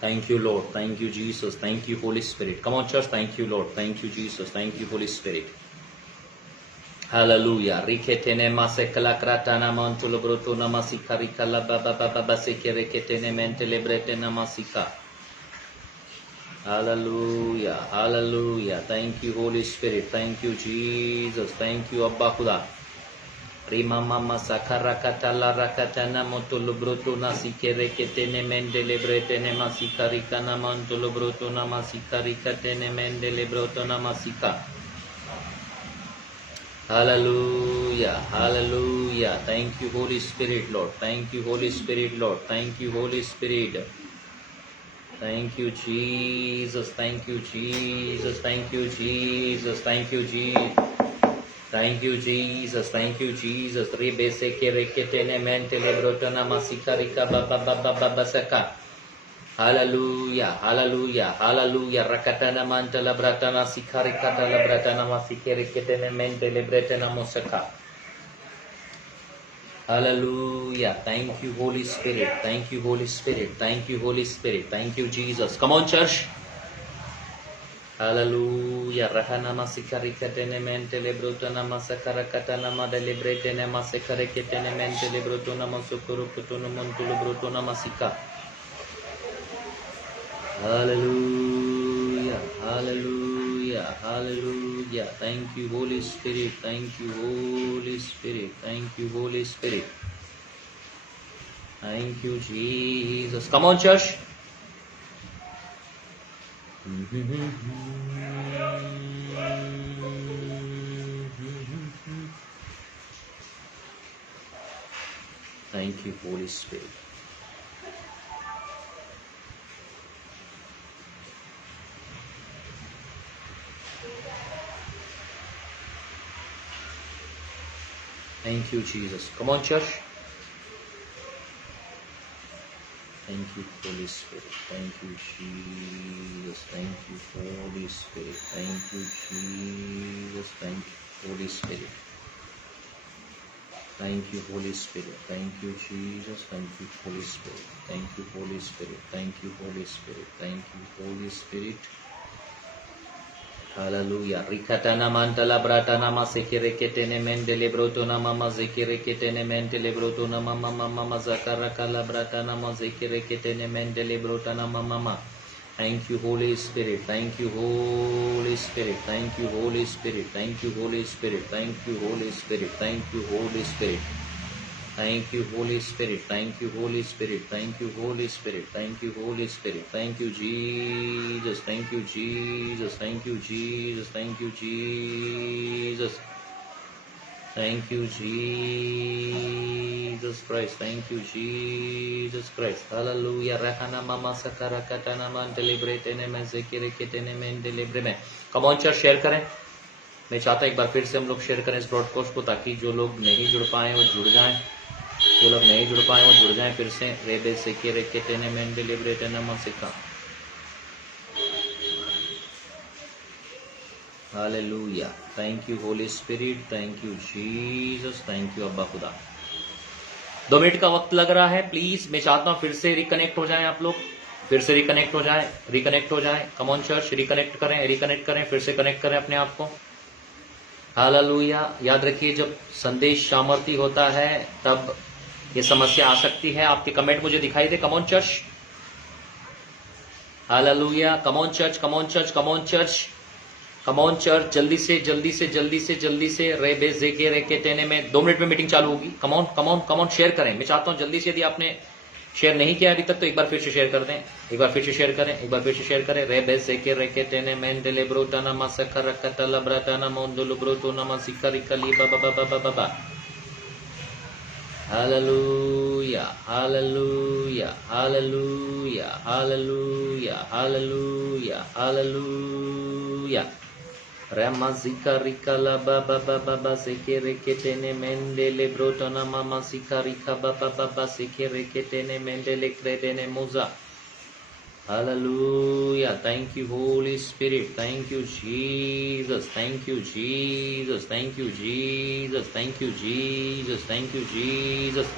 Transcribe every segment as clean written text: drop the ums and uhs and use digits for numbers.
Thank you, Lord. Thank you, Jesus. Thank you, Holy Spirit. Come on, church. Thank you, Lord. Thank you, Jesus. Thank you, Holy Spirit. Hallelujah. Riketene masekala kratana mantulo broto namasika rikala baba baba sekere ketene mentele brete namasika. Hallelujah. Hallelujah. Thank you, Holy Spirit. Thank you, Jesus. Thank you, Abba Khuda. Rima mama sakara katala rakatana montolo broto nasikere ketene mendele brete namasika rikana mantolo broto namasika rikatene mendele broto namasika. Hallelujah, hallelujah. Thank you, Holy Spirit, Lord. Thank you, Holy Spirit, Lord. Thank you, Holy Spirit. Thank you, Jesus. Thank you, Jesus. Thank you, Jesus. Thank you, Jesus. Thank you, Jesus. Thank you, Jesus. Rebese kereketene mentele brotana masikarika baba baba baba saka. Hallelujah, hallelujah, hallelujah. Rakatana mantala bratana sikarika la bratana masikereketene mentele bretana mosaka. Hallelujah. Thank you, Holy Spirit. Thank you, Holy Spirit. Thank you, Holy Spirit. Thank you, Jesus. Come on, church. Hallelujah. Rahana masikarikatene mente lebrutana masakarakatana madelebretene masakareketene mente lebrutuna masukurukutuna montulubrutuna masika. Hallelujah. Hallelujah. Hallelujah. Thank you, Holy Spirit. Thank you, Holy Spirit. Thank you, Holy Spirit. Thank you, Jesus. Come on, church. Thank you, Holy Spirit. Thank you, Jesus. Come on, church. Thank you, Holy Spirit. Thank you, Jesus. Thank you, Holy Spirit. Thank you, Jesus. Thank you, Holy Spirit. Thank you, Holy Spirit. Thank you, Jesus. Thank you, Holy Spirit. Thank you, Holy Spirit. Thank you, Holy Spirit. Thank you, Holy Spirit. Hallelujah. Rikatana mantala bratana masekere ketene mendele brotona mama zekere ketene mendele brotona mama mama zakara kala bratana mazekere ketene mendele brotana mama. Thank you, Holy Spirit. Thank you, Holy Spirit. Thank you, Holy Spirit. Thank you, Holy Spirit. Thank you, Holy Spirit. Thank you, Holy Spirit. Thank you, Holy Spirit. Thank you, Holy Spirit. Thank you, Holy Spirit. Thank you, Holy Spirit. Thank you, Jesus. Thank you, Jesus. Thank you, Jesus. Thank you, Jesus. Thank you, Jesus Christ. Thank you, Jesus Christ. Hallelujah. Rahana mama sakara katana man deliberate ne men zekire kitene men deliberate. Come on, church, share करें. मैं चाहता एक बार फिर से हम लोग share करें इस ब्रॉडकास्ट को, ताकि जो लोग नहीं जुड़ पाए वो जुड़ जाएं, जो लोग नहीं जुड़ पाए वो जुड़ जाएं फिर से. रेबे सेके रेके टेने मेन डिलीब्रेटे नमन सिका. Hallelujah. Thank you Holi spirit. Thank you Jesus. Thank you अब्बा खुदा. 2 मिनट का वक्त लग रहा है. प्लीज मैं चाहता हूं फिर से रिकनेक्ट हो जाएं आप लोग, फिर से रिकनेक्ट हो जाएं, रिकनेक्ट हो जाएं. कम ऑन चर्च, रिकनेक्ट करें, फिर से कनेक्ट करें अपने आप को. हालेलुया. याद रखिए, जब संदेश सामर्थी होता है तब ये समस्या आ सकती है. आपके कमेंट मुझे दिखाई दे. Come on church. Hallelujah. Come on church, come on church, come on church, come on church. जल्दी से जल्दी से जल्दी से जल्दी से रे बे जेके रे के टेने में 2 मिनट में मीटिंग चालू होगी. Come on come on come on, share करें. मैं चाहता हूं जल्दी से, यदि आपने शेयर नहीं किया अभी तक तो एक बार फिर से शेयर कर दें. एक बार फिर से शेयर करें, एक बार फिर से शेयर करें. रे बे जेके रे के टेने में डेले ब्रोटाना मसकर कतला ब्राटाना मोंदुल ब्रोटोना मसिकरी कली बाबा बाबा बाबा बाबा. Hallelujah, hallelujah, hallelujah, hallelujah, hallelujah, hallelujah. Ramazika rikala baba baba baba sekere ketene mendele brotona mama sikarika baba baba sekere ketene mendele kredene muza. Hallelujah. Thank you, Holy Spirit. Thank you, Jesus. Thank you, Jesus. Thank you, Jesus. Thank you, Jesus. Thank you, Jesus.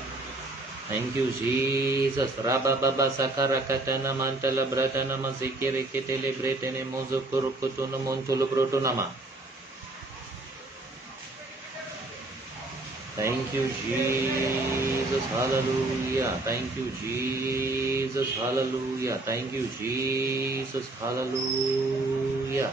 Thank you, Jesus. Rabba baba sakara katana mantala bratana masikere ketele bretene mozokuru kutuna montulu brotunama. Thank you, Jesus. Hallelujah. Thank you, Jesus. Hallelujah. Thank you, Jesus. Hallelujah.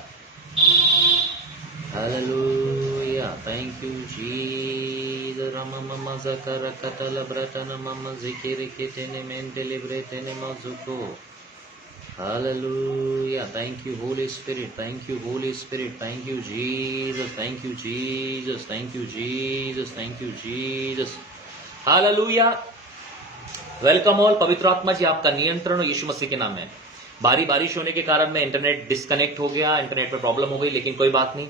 Hallelujah. Thank you, Jesus. Rama mama zakara katala bratana mama zikiri kitene mentele bretene mazuko. Hallelujah. Thank you, Holy Spirit. Thank you, Holy Spirit. Thank you, Jesus. Thank you, Jesus. Thank you, Jesus. Thank you, Jesus. Hallelujah. Welcome all. पवित्र आत्मा जी आपका नियंत्रण यीशु मसीह के नाम में। बारिश होने के कारण में इंटरनेट डिस्कनेक्ट हो गया, इंटरनेट में प्रॉब्लम हो गई, लेकिन कोई बात नहीं।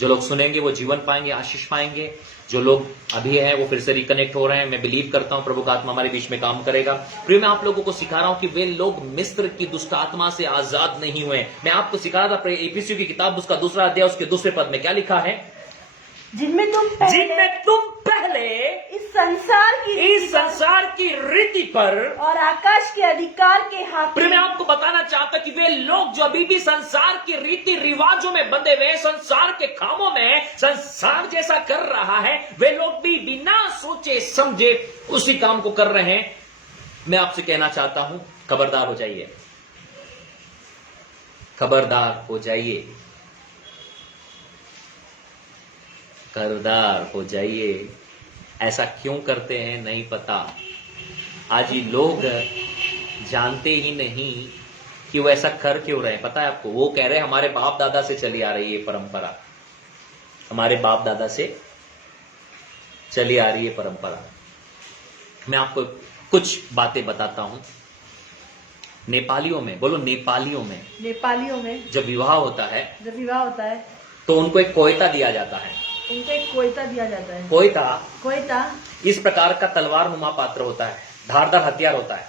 जो लोग सुनेंगे वो जीवन पाएंगे, आशीष पाएंगे। जो लोग अभी हैं वो फिर से रिकनेक्ट हो रहे हैं। मैं बिलीव करता हूं प्रभु का आत्मा हमारे बीच में काम करेगा। प्रिय, मैं आप लोगों को सिखा रहा हूं कि वे लोग मिस्र की दुष्ट आत्मा से आजाद नहीं हुए। मैं आपको सिखा रहा था एफिसियों की किताब उसका 2 अध्याय उसके 2 पद में क्या लिखा है? जिनमें तुम पहले इस संसार की रीति पर और आकाश के अधिकार के हाथ। मैं आपको बताना चाहता कि वे लोग जो अभी भी संसार की रीति रिवाजों में बंधे हुए, संसार के कामों में संसार जैसा कर रहा है, वे लोग भी बिना सोचे समझे उसी काम को कर रहे हैं। मैं आपसे कहना चाहता हूं, खबरदार हो जाइए, खबरदार हो जाइए, खबरदार हो जाइए। ऐसा क्यों करते हैं नहीं पता। आज ये लोग जानते ही नहीं कि वो ऐसा कर क्यों रहे हैं। पता है आपको, वो कह रहे हैं हमारे बाप दादा से चली आ रही है परंपरा, हमारे बाप दादा से चली आ रही है परंपरा। मैं आपको कुछ बातें बताता हूं। नेपालियों में, बोलो नेपालियों में जब विवाह होता है तो उनको एक कोयता दिया जाता है। कोयता इस प्रकार का तलवार नुमा पात्र होता है, धारदार हथियार होता है।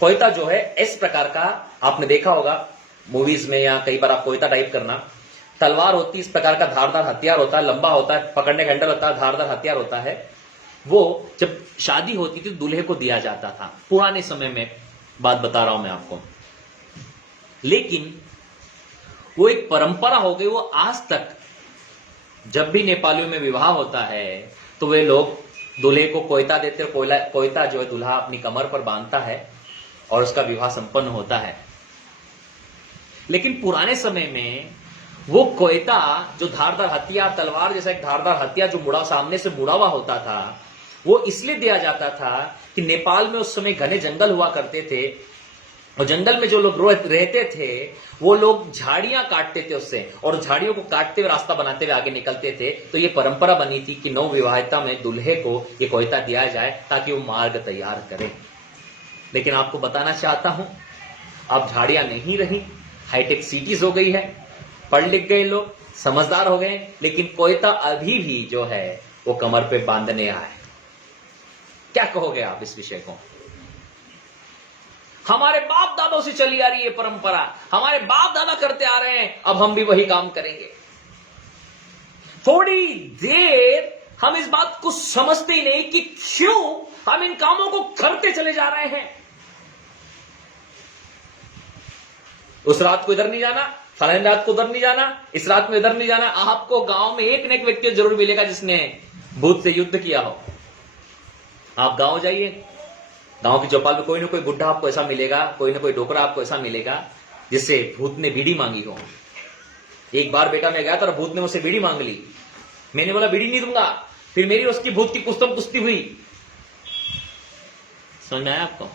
कोयता जो है इस प्रकार का, आपने देखा होगा मूवीज में या कई बार आप कोयता टाइप करना, तलवार होती इस प्रकार का, धारदार हथियार होता है, लंबा होता है, पकड़ने का हैंडल होता है, धारदार हथियार होता है। वो जब शादी होती थी दूल्हे को दिया जाता था, पुराने समय में बात बता रहा हूं मैं आपको। लेकिन वो एक परंपरा हो गई, वो आज तक जब भी नेपालियों में विवाह होता है तो वे लोग दूल्हे को कोयता देते हैं। कोयता जो है दूल्हा अपनी कमर पर बांधता है और उसका विवाह संपन्न होता है। लेकिन पुराने समय में वो कोयता जो धारदार हथियार, तलवार जैसा एक धारदार हथियार जो मुड़ा सामने से मुड़ा हुआ होता था, वो इसलिए दिया जाता था कि नेपाल में उस समय घने जंगल हुआ करते थे और जंगल में जो लोग रहते थे वो लोग झाड़ियां काटते थे उससे, और झाड़ियों को काटते हुए रास्ता बनाते हुए आगे निकलते थे। तो ये परंपरा बनी थी कि नव विवाहिता में दूल्हे को ये कोयता दिया जाए ताकि वो मार्ग तैयार करे। लेकिन आपको बताना चाहता हूं, अब झाड़ियां नहीं रही, हाईटेक सिटीज हो गई है, पढ़ लिख गए लोग, समझदार हो गए, लेकिन कोयता अभी भी जो है वो कमर पे बांधने आए। क्या कहोगे आप इस विषय को? हमारे बाप दादों से चली आ रही है परंपरा, हमारे बाप दादा करते आ रहे हैं, अब हम भी वही काम करेंगे। थोड़ी देर हम इस बात को समझते ही नहीं कि क्यों हम इन कामों को करते चले जा रहे हैं। उस रात को इधर नहीं जाना, फलानी रात को उधर नहीं जाना, इस रात में इधर नहीं जाना। आपको गांव में एक न एक व्यक्ति जरूर मिलेगा जिसने भूत से युद्ध किया हो। आप गांव जाइए, गांव की चौपाल में कोई ना कोई बुढ़ा आपको ऐसा मिलेगा, कोई ना कोई डोकरा आपको ऐसा मिलेगा जिससे भूत ने बीड़ी मांगी हो। एक बार बेटा मैं गया था और भूत ने मुझसे बीड़ी मांग ली। मैंने बोला बीड़ी नहीं दूंगा, फिर मेरी उसकी भूत की कुश्ती हुई। समझ में आया आपको?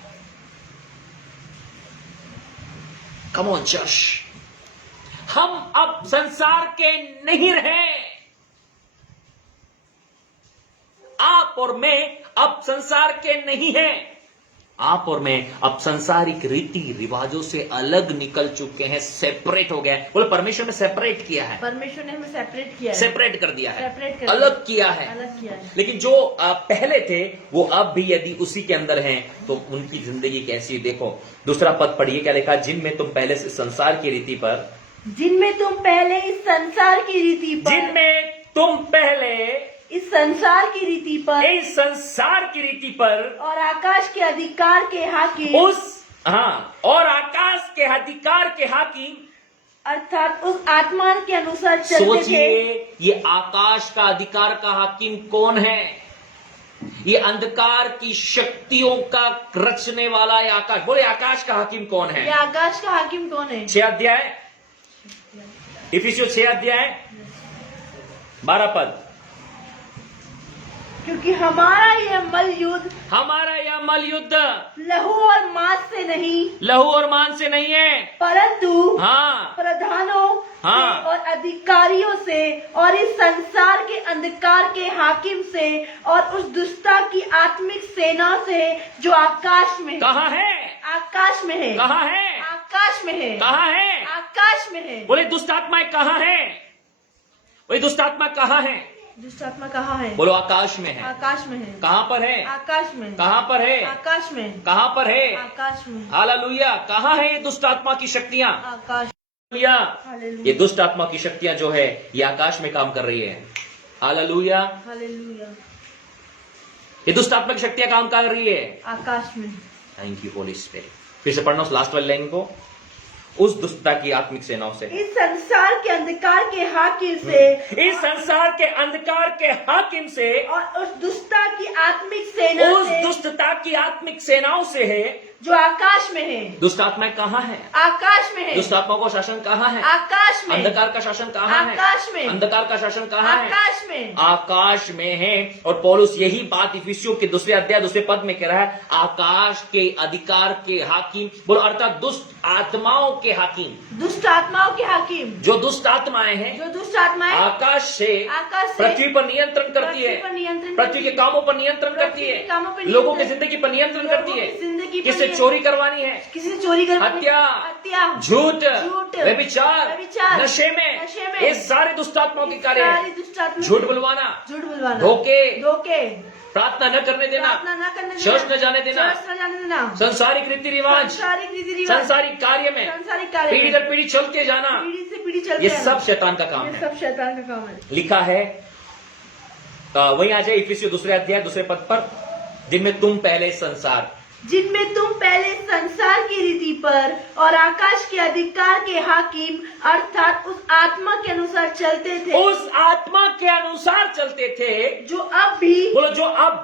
कम ऑन चर्च, हम अब संसार के नहीं रहे। आप और मैं अब संसार के नहीं हैं। आप और मैं अब संसारिक रीति रिवाजों से अलग निकल चुके हैं, सेपरेट हो गए। बोले परमेश्वर ने सेपरेट किया है, परमेश्वर ने हमें सेपरेट किया है, सेपरेट कर दिया है, अलग किया है। लेकिन जो पहले थे वो अब भी यदि उसी के अंदर हैं तो उनकी जिंदगी कैसी है देखो। 2 पद पढ़िए, क्या लिखा? जिनमें तुम पहले से संसार की रीति पर, जिनमें तुम पहले इस संसार की रीति पर, जिनमें तुम पहले इस संसार की रीति पर इस संसार की रीति पर और आकाश के अधिकार के हाकिम और आकाश के अधिकार के हाकिम, अर्थात उस आत्मा के अनुसार चलते थे। सोचिए ये आकाश का अधिकार का हाकिम कौन है? ये अंधकार की शक्तियों का रचने वाला है आकाश। बोले आकाश का हाकिम कौन है? ये आकाश का हाकिम कौन है? 6 अध्याय, इफिसियों 6 अध्याय 12 पद। क्योंकि हमारा यह मल युद्ध लहू और मांस से नहीं, लहू और मांस से नहीं है, परंतु हाँ प्रधानों हाँ। से और अधिकारियों से और इस संसार के अंधकार के हाकिम से और उस दुष्टता की आत्मिक सेना से जो आकाश में है। कहाँ है? आकाश में है। कहाँ है? आकाश में है। कहाँ है? आकाश में है। बोले दुष्ट आत्माएं कहाँ है? बोले दुष्ट आत्मा कहाँ है? दुष्ट आत्मा कहाँ है? बोलो आकाश में है। आकाश में है। कहाँ पर है? आकाश में। कहाँ पर है? आकाश में। कहाँ पर है? आकाश में। हालेलुया। कहाँ है ये दुष्ट आत्मा की शक्तियां? आकाश। हालेलुया। हालेलुया। ये दुष्ट आत्मा की शक्तियां जो है ये आकाश में काम कर रही है। हालेलुया। हालेलुया। ये दुष्ट आत्मा की शक्तियां काम कर रही है आकाश में। Thank you Holi spirit. फिर से पढ़ना उस लास्ट वाले लाइन को। उस दुष्टता की आत्मिक सेनाओं से, इस संसार के अंधकार के हाकिम से, इस संसार के अंधकार के हाकिम से और उस दुष्टता की आत्मिक सेना उस से दुष्टता की आत्मिक सेनाओं से है जो आकाश में है। दुष्ट आत्माएं कहाँ है? आकाश में है। दुष्ट आत्माओं का शासन कहाँ है? आकाश में। अंधकार का शासन कहाँ है? आकाश में। अंधकार का शासन कहाँ है? आकाश में। आकाश में है। और पौलुस यही बात इफिसियों के 2 अध्याय 2 पद में कह रहा है, आकाश के अधिकार के हाकिम, बोलो अर्थात दुष्ट आत्माओं के हाकिम, दुष्ट आत्माओं के हाकिम, जो दुष्ट आत्माएं हैं, जो दुष्ट आत्माएं आकाश से पृथ्वी पर नियंत्रण करती है, पृथ्वी के कामों पर नियंत्रण करती है, लोगों की जिंदगी पर नियंत्रण करती है, किससे चोरी करवानी है, किसी से चोरी करवानी, हत्या, झूठ, व्यभिचार, नशे में, ये सारे दुष्ट आत्माओं के कार्य हैं। झूठ बुलवाना, धोखे, प्रार्थना न करने देना, चर्च न जाने देना, संसारिक रीति रिवाज, संसारिक कार्य में पीढ़ी दर पीढ़ी चलते जाना, ये सब शैतान का काम है। सब शैतान का काम है। लिखा है वहीं आ जाए इफिसियों 2 अध्याय 2 पद पर, जिनमें तुम पहले संसार की रीति पर और आकाश के अधिकार के हाकिम, अर्थात उस आत्मा के अनुसार चलते थे, उस आत्मा के अनुसार चलते थे, जो अब भी, बोलो जो अब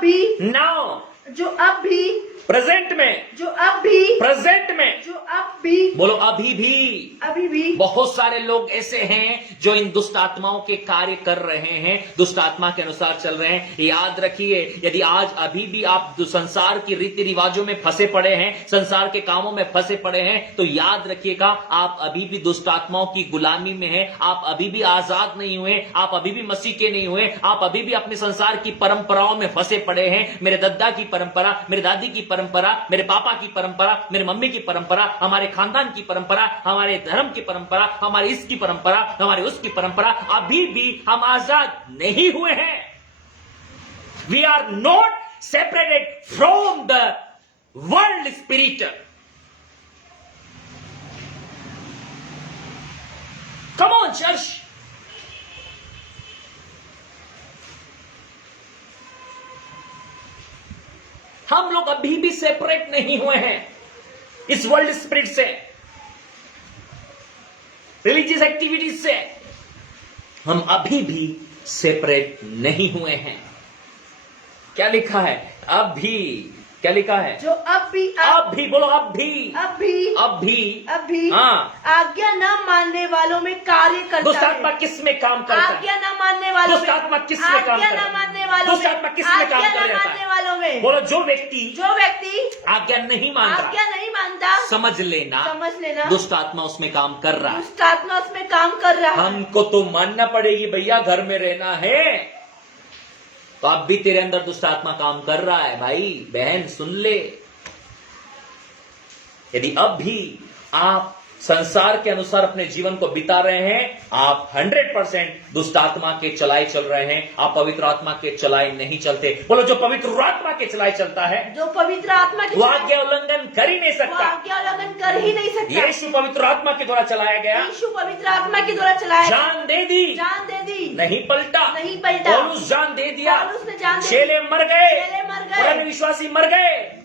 भी, नाउ, जो अब भी, प्रेजेंट में, जो अब भी, प्रेजेंट में, जो अब भी, बोलो अभी भी बहुत सारे लोग ऐसे हैं जो इन दुष्ट आत्माओं के कार्य कर रहे हैं, दुष्ट आत्मा के अनुसार चल रहे हैं। याद रखिए, यदि आज अभी भी आप संसार की रीति रिवाजों में फंसे पड़े हैं, संसार के कामों में फंसे पड़े हैं, तो याद रखिएगा आप अभी भी दुष्ट आत्माओं की गुलामी में हैं, आप अभी भी आजाद नहीं हुए, आप अभी भी मसीह के नहीं हुए, आप अभी भी अपने संसार की परंपराओं में फंसे पड़े हैं। मेरे दादा की परंपरा, मेरे दादी की परंपरा, मेरे पापा की परंपरा, मेरे मम्मी की परंपरा, हमारे खानदान की परंपरा, हमारे धर्म की परंपरा, हमारी इसकी परंपरा, हमारी उसकी परंपरा, अभी भी हम आजाद नहीं हुए हैं। We are not separated from the world spirit. Come on church. हम लोग अभी भी सेपरेट नहीं हुए हैं इस वर्ल्ड स्पिरिट से, रिलीजियस एक्टिविटीज से। हम अभी भी सेपरेट नहीं हुए हैं। क्या लिखा है? अब भी। क्या लिखा है? जो अब भी, बोलो अब भी, हाँ, आज्ञा न मानने वालों में कार्य करता है। दुष्ट आत्मा किस में काम करता है? आज्ञा न मानने वालों में। दुष्ट आत्मा किस में काम करता है? आज्ञा न मानने वालों में। दुष्ट आत्मा किस में काम कर रहा है? वालों में। बोलो जो व्यक्ति आज्ञा नहीं मानता, समझ लेना दुष्ट आत्मा उसमें काम कर रहा है। दुष्ट आत्मा उसमें काम कर रहा है। हमको तो मानना पड़ेगी भैया, घर में रहना है तो अब भी तेरे अंदर दुष्ट आत्मा काम कर रहा है। भाई बहन सुन ले, यदि अब भी आप संसार के अनुसार अपने जीवन को बिता रहे हैं, आप 100% दुष्ट आत्मा के चलाए चल रहे हैं। आप पवित्र आत्मा के चलाए नहीं चलते। बोलो, जो पवित्र आत्मा के चलाए चलता है, जो पवित्र आत्मा के वो आज्ञा उल्लंघन कर ही नहीं वो सकता। आज्ञा उल्लंघन कर ही नहीं सकता। यीशु पवित्र आत्मा के द्वारा चलाया गया, यीशु पवित्र आत्मा के द्वारा चलाया, जान दे दी, जान दे दी, नहीं पलटा। नहीं पलटा। पौलुस जान दे दिया, पौलुस ने जान दे दी। चेले मर गए, चेले मर गए। पुराने विश्वासी मर गए,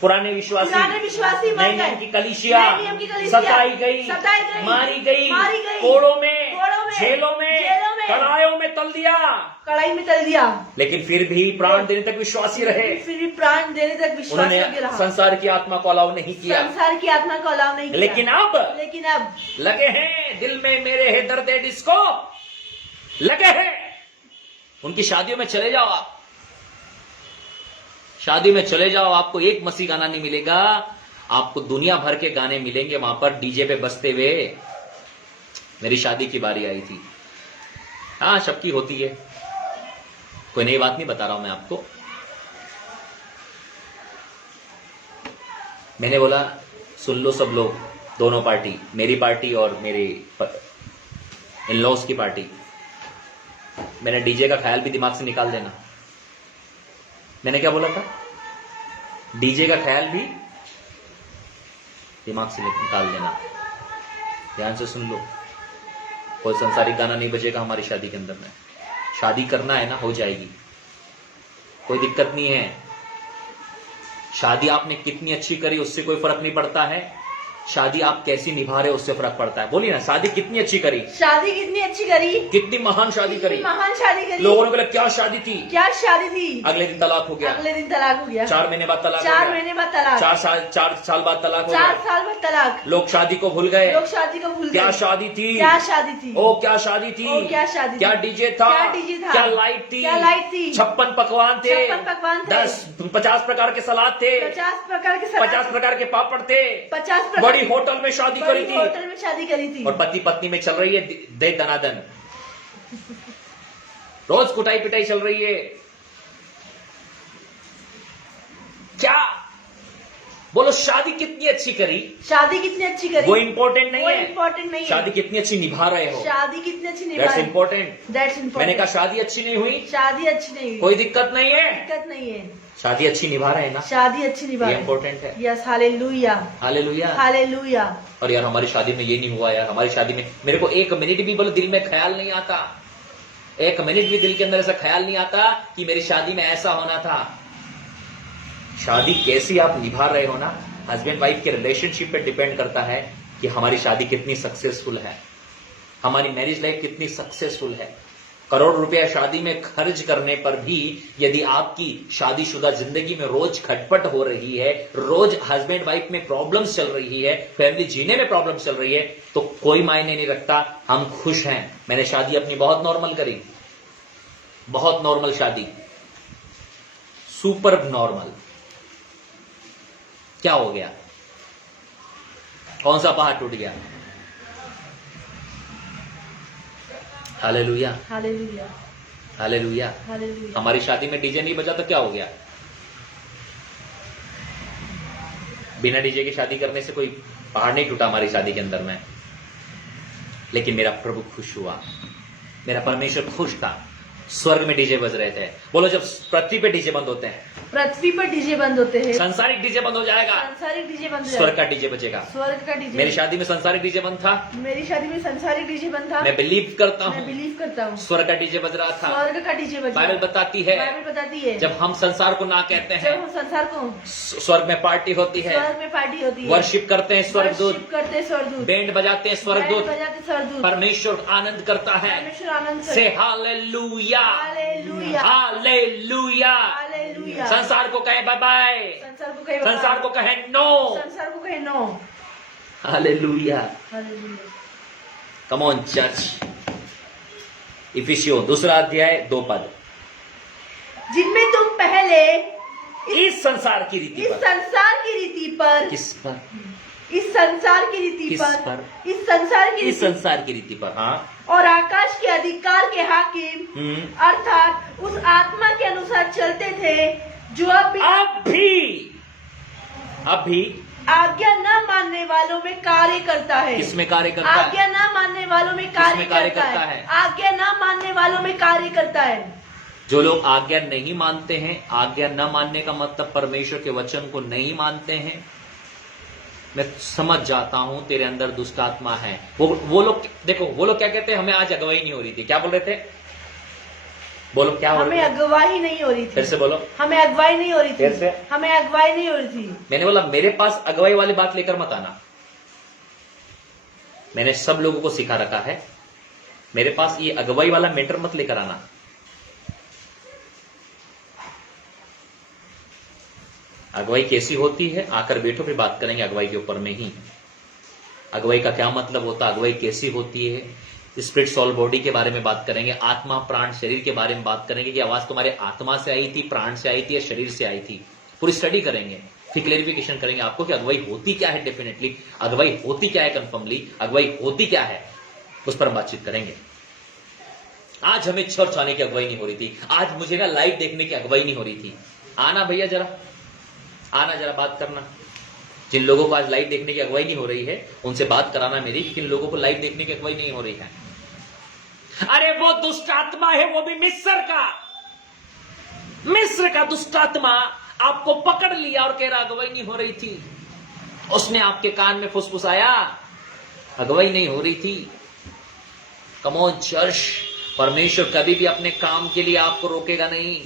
पुराने विश्वासी मर नए गए। नियम की कलीसिया नए नियम की कलीसिया सताई गई, मारी गई, कोड़ों में, जेलों में, कड़ायों में तल दिया, कड़ाई में तल दिया। लेकिन फिर भी प्राण देने तक विश्वासी रहे। फिर भी प्राण देने तक विश्वास उन्होंने करके रहा। संसार की आत्मा को अलाउ नहीं किया, संसार की आत्मा को अलाउ नहीं किया। लेकिन अब लगे हैं दिल में मेरे है दर्द डिस्को, लगे हैं। उनकी शादियों में चले जाओ, आप शादी में चले जाओ, आपको एक मसीह गाना नहीं मिलेगा, आपको दुनिया भर के गाने मिलेंगे वहां पर डीजे पे बजते हुए। मेरी शादी की बारी आई थी, हाँ सबकी होती है, कोई नई बात नहीं बता रहा हूं मैं आपको। मैंने बोला सुन लो सब लोग, दोनों पार्टी, मेरी पार्टी और मेरे इन लॉज की पार्टी। मैंने डीजे का ख्याल भी दिमाग से निकाल देना। मैंने क्या बोला था? डीजे का ख्याल भी दिमाग से निकाल देना। ध्यान से सुन लो, कोई संसारिक गाना नहीं बजेगा हमारी शादी के अंदर में। शादी करना है ना, हो जाएगी, कोई दिक्कत नहीं है। शादी आपने कितनी अच्छी करी उससे कोई फर्क नहीं पड़ता है, शादी आप कैसी निभा रहे हो उससे फर्क पड़ता है। बोलिए ना, शादी कितनी अच्छी करी, शादी कितनी अच्छी करी, कितनी महान शादी करी, महान शादी करी। लोगों ने बोला क्या शादी थी, क्या शादी थी। अगले दिन तलाक हो गया, अगले दिन तलाक हो गया, 4 महीने बाद तलाक, 4 महीने बाद तलाक, 4 साल बाद तलाक हो 4 गया, साल बाद तलाक। लोग शादी को भूल गए, लोग शादी को भूल गए। क्या शादी थी, क्या शादी थी, ओ क्या शादी थी, ओ क्या शादी थी, क्या डीजे था, क्या डीजे था, क्या लाइट थी, क्या लाइट थी, 56 पकवान थे, 56 पकवान थे, 50 प्रकार के सलाद थे, 50 प्रकार के सलाद, 50 प्रकार के पापड़ थे, 50 प्रकार, बड़ी होटल में शादी करी थी, होटल में शादी करी थी। और पति पत्नी में चल रही है दे दनादन, रोज कुटाई पिटाई चल रही है। क्या बोलो, शादी कितनी अच्छी करी, शादी कितनी अच्छी करी, वो इंपॉर्टेंट नहीं वो है, इम्पोर्टेंट नहीं है। शादी कितनी अच्छी निभा रहे हो, शादी कितनी अच्छी निभा दैट्स रहे, इंपॉर्टेंट। That's important. मैंने कहा शादी अच्छी नहीं हुई, शादी अच्छी नहीं हुई, कोई दिक्कत नहीं है, दिक्कत नहीं है, शादी अच्छी निभा रहे हैं ना, शादी अच्छी निभा ये रहे। इंपॉर्टेंट है। Yes, hallelujah, hallelujah, hallelujah. और यार हमारी शादी में ये नहीं हुआ यार, हमारी शादी में मेरे को 1 मिनट भी बोलो दिल में ख्याल नहीं आता, 1 मिनट भी दिल के अंदर ऐसा ख्याल नहीं आता कि मेरी शादी में ऐसा होना था। शादी कैसी आप निभा रहे हो ना, हस्बैंड वाइफ के रिलेशनशिप पे डिपेंड करता है कि हमारी शादी कितनी सक्सेसफुल है, हमारी मैरिज लाइफ कितनी सक्सेसफुल है। करोड़ रुपया शादी में खर्च करने पर भी यदि आपकी शादीशुदा जिंदगी में रोज खटपट हो रही है, रोज हस्बैंड वाइफ में प्रॉब्लम्स चल रही है, फैमिली जीने में प्रॉब्लम्स चल रही है, तो कोई मायने नहीं रखता, हम खुश हैं। मैंने शादी अपनी बहुत नॉर्मल करी, बहुत नॉर्मल शादी, सुपर नॉर्मल। क्या हो गया, कौन सा पहाड़ टूट गया? Hallelujah, hallelujah, hallelujah. हालेलुया। हमारी शादी में डीजे नहीं बजा तो क्या हो गया? बिना डीजे की शादी करने से कोई पहाड़ नहीं टूटा हमारी शादी के अंदर में, लेकिन मेरा प्रभु खुश हुआ, मेरा परमेश्वर खुश था। स्वर्ग में डीजे बज रहे थे। बोलो, जब पृथ्वी पे डीजे बंद होते हैं, पृथ्वी पर डीजे बंद होते हैं, संसारिक डीजे बंद हो जाएगा, संसारिक डीजे बंद हो स्वर्ग जाएगा, का डीजे बजेगा। स्वर्ग का डीजे। मेरी शादी में संसारिक डीजे बंद था, मेरी शादी में संसारिक डीजे बंद था। मैं बिलीव करता मैं हूँ बिलीव करता हूँ, स्वर्ग का डीजे बज रहा था। स्वर्ग का डीजे बज। बाइबल बताती है, बाइबल बताती है, जब हम संसार को ना कहते जब हैं, हम संसार को, स्वर्ग में पार्टी होती है, स्वर्ग में पार्टी होती है, वर्शिप करते हैं स्वर्गदूत, वर्शिप करते हैं स्वर्गदूत, बैंड बजाते हैं बैंड स्वर्गदूत, बजाते हैं स्वर्गदूत, परमेश्वर आनंद करता है। परमेश्वर आनंद से करते हैं। Hallelujah, hallelujah, hallelujah. हालेलुया। संसार को कहे बाय बाय, संसार को कहे संसार को कहे नो। संसार को कहे no. Hallelujah, hallelujah. Come on church. इफिसियों 2 अध्याय 2 पद, जिनमें तुम पहले इस संसार की रीति इस पर, संसार की रीति पर, किस पर? इस संसार की रीति किस पर, पर? इस संसार की इस रीति संसार की रीति पर, हाँ, और आकाश के अधिकार के हाकिम अर्थात उस आत्मा के अनुसार चलते थे जो अब भी आज्ञा न मानने वालों में कार्य करता है। किसमें कार्य करता है? आज्ञा न मानने वालों में कार्य किसमें कार्य करता करता है। है? आज्ञा न मानने वालों में कार्य करता है। जो लोग आज्ञा नहीं मानते हैं, आज्ञा न मानने का मतलब परमेश्वर के वचन को नहीं मानते हैं, मैं समझ जाता हूं तेरे अंदर दुष्ट आत्मा है। वो लोग देखो, वो लोग क्या कहते हैं, हमें आज अगुवाई नहीं हो रही थी। क्या बोल रहे थे? बोलो क्या हो हमें रहा है? अगुवाई नहीं हो रही थी। फिर से बोलो। हमें अगुवाई नहीं हो रही फिर थी। से। हमें अगुवाई नहीं हो रही थी। मैंने बोला मेरे पास अगुवाई वाली बात लेकर मत आना। मैंने सब लोगों को सिखा रखा है, मेरे पास ये अगुवाई वाला मैटर मत लेकर आना। अगुवाई कैसी होती है, आकर बैठो, फिर बात करेंगे अगुवाई के ऊपर में ही। अगुवाई का क्या मतलब होता है, अगुवाई कैसी होती है, स्पिरिट सोल बॉडी के बारे में बात करेंगे, आत्मा प्राण शरीर के बारे में बात करेंगे कि आवाज तुम्हारे आत्मा से आई थी, प्राण से आई थी या शरीर से आई थी। पूरी स्टडी करेंगे, फिर क्लेरिफिकेशन करेंगे आपको कि अगुवाई होती क्या है, डेफिनेटली अगुवाई होती क्या है, कंफर्मली अगुवाई होती क्या है, उस पर हम बातचीत करेंगे। आज हमें चर्च आने की अगुवाई नहीं हो रही थी, आज मुझे ना लाइव देखने की अगुवाई नहीं हो रही थी। आना भैया जरा, आना जरा बात करना। जिन लोगों को आज लाइव देखने की अगुवाई नहीं हो रही है उनसे बात कराना मेरी, किन लोगों को लाइव देखने की अगुवाई नहीं हो रही है। अरे वो दुष्ट आत्मा है, वो भी मिस्र का दुष्ट आत्मा आपको पकड़ लिया और कह रहा अगुवाई नहीं हो रही थी। उसने आपके कान में फुसफुसाया, अगुवाई नहीं हो रही थी। कम ऑन चर्च, परमेश्वर कभी भी अपने काम के लिए आपको रोकेगा नहीं।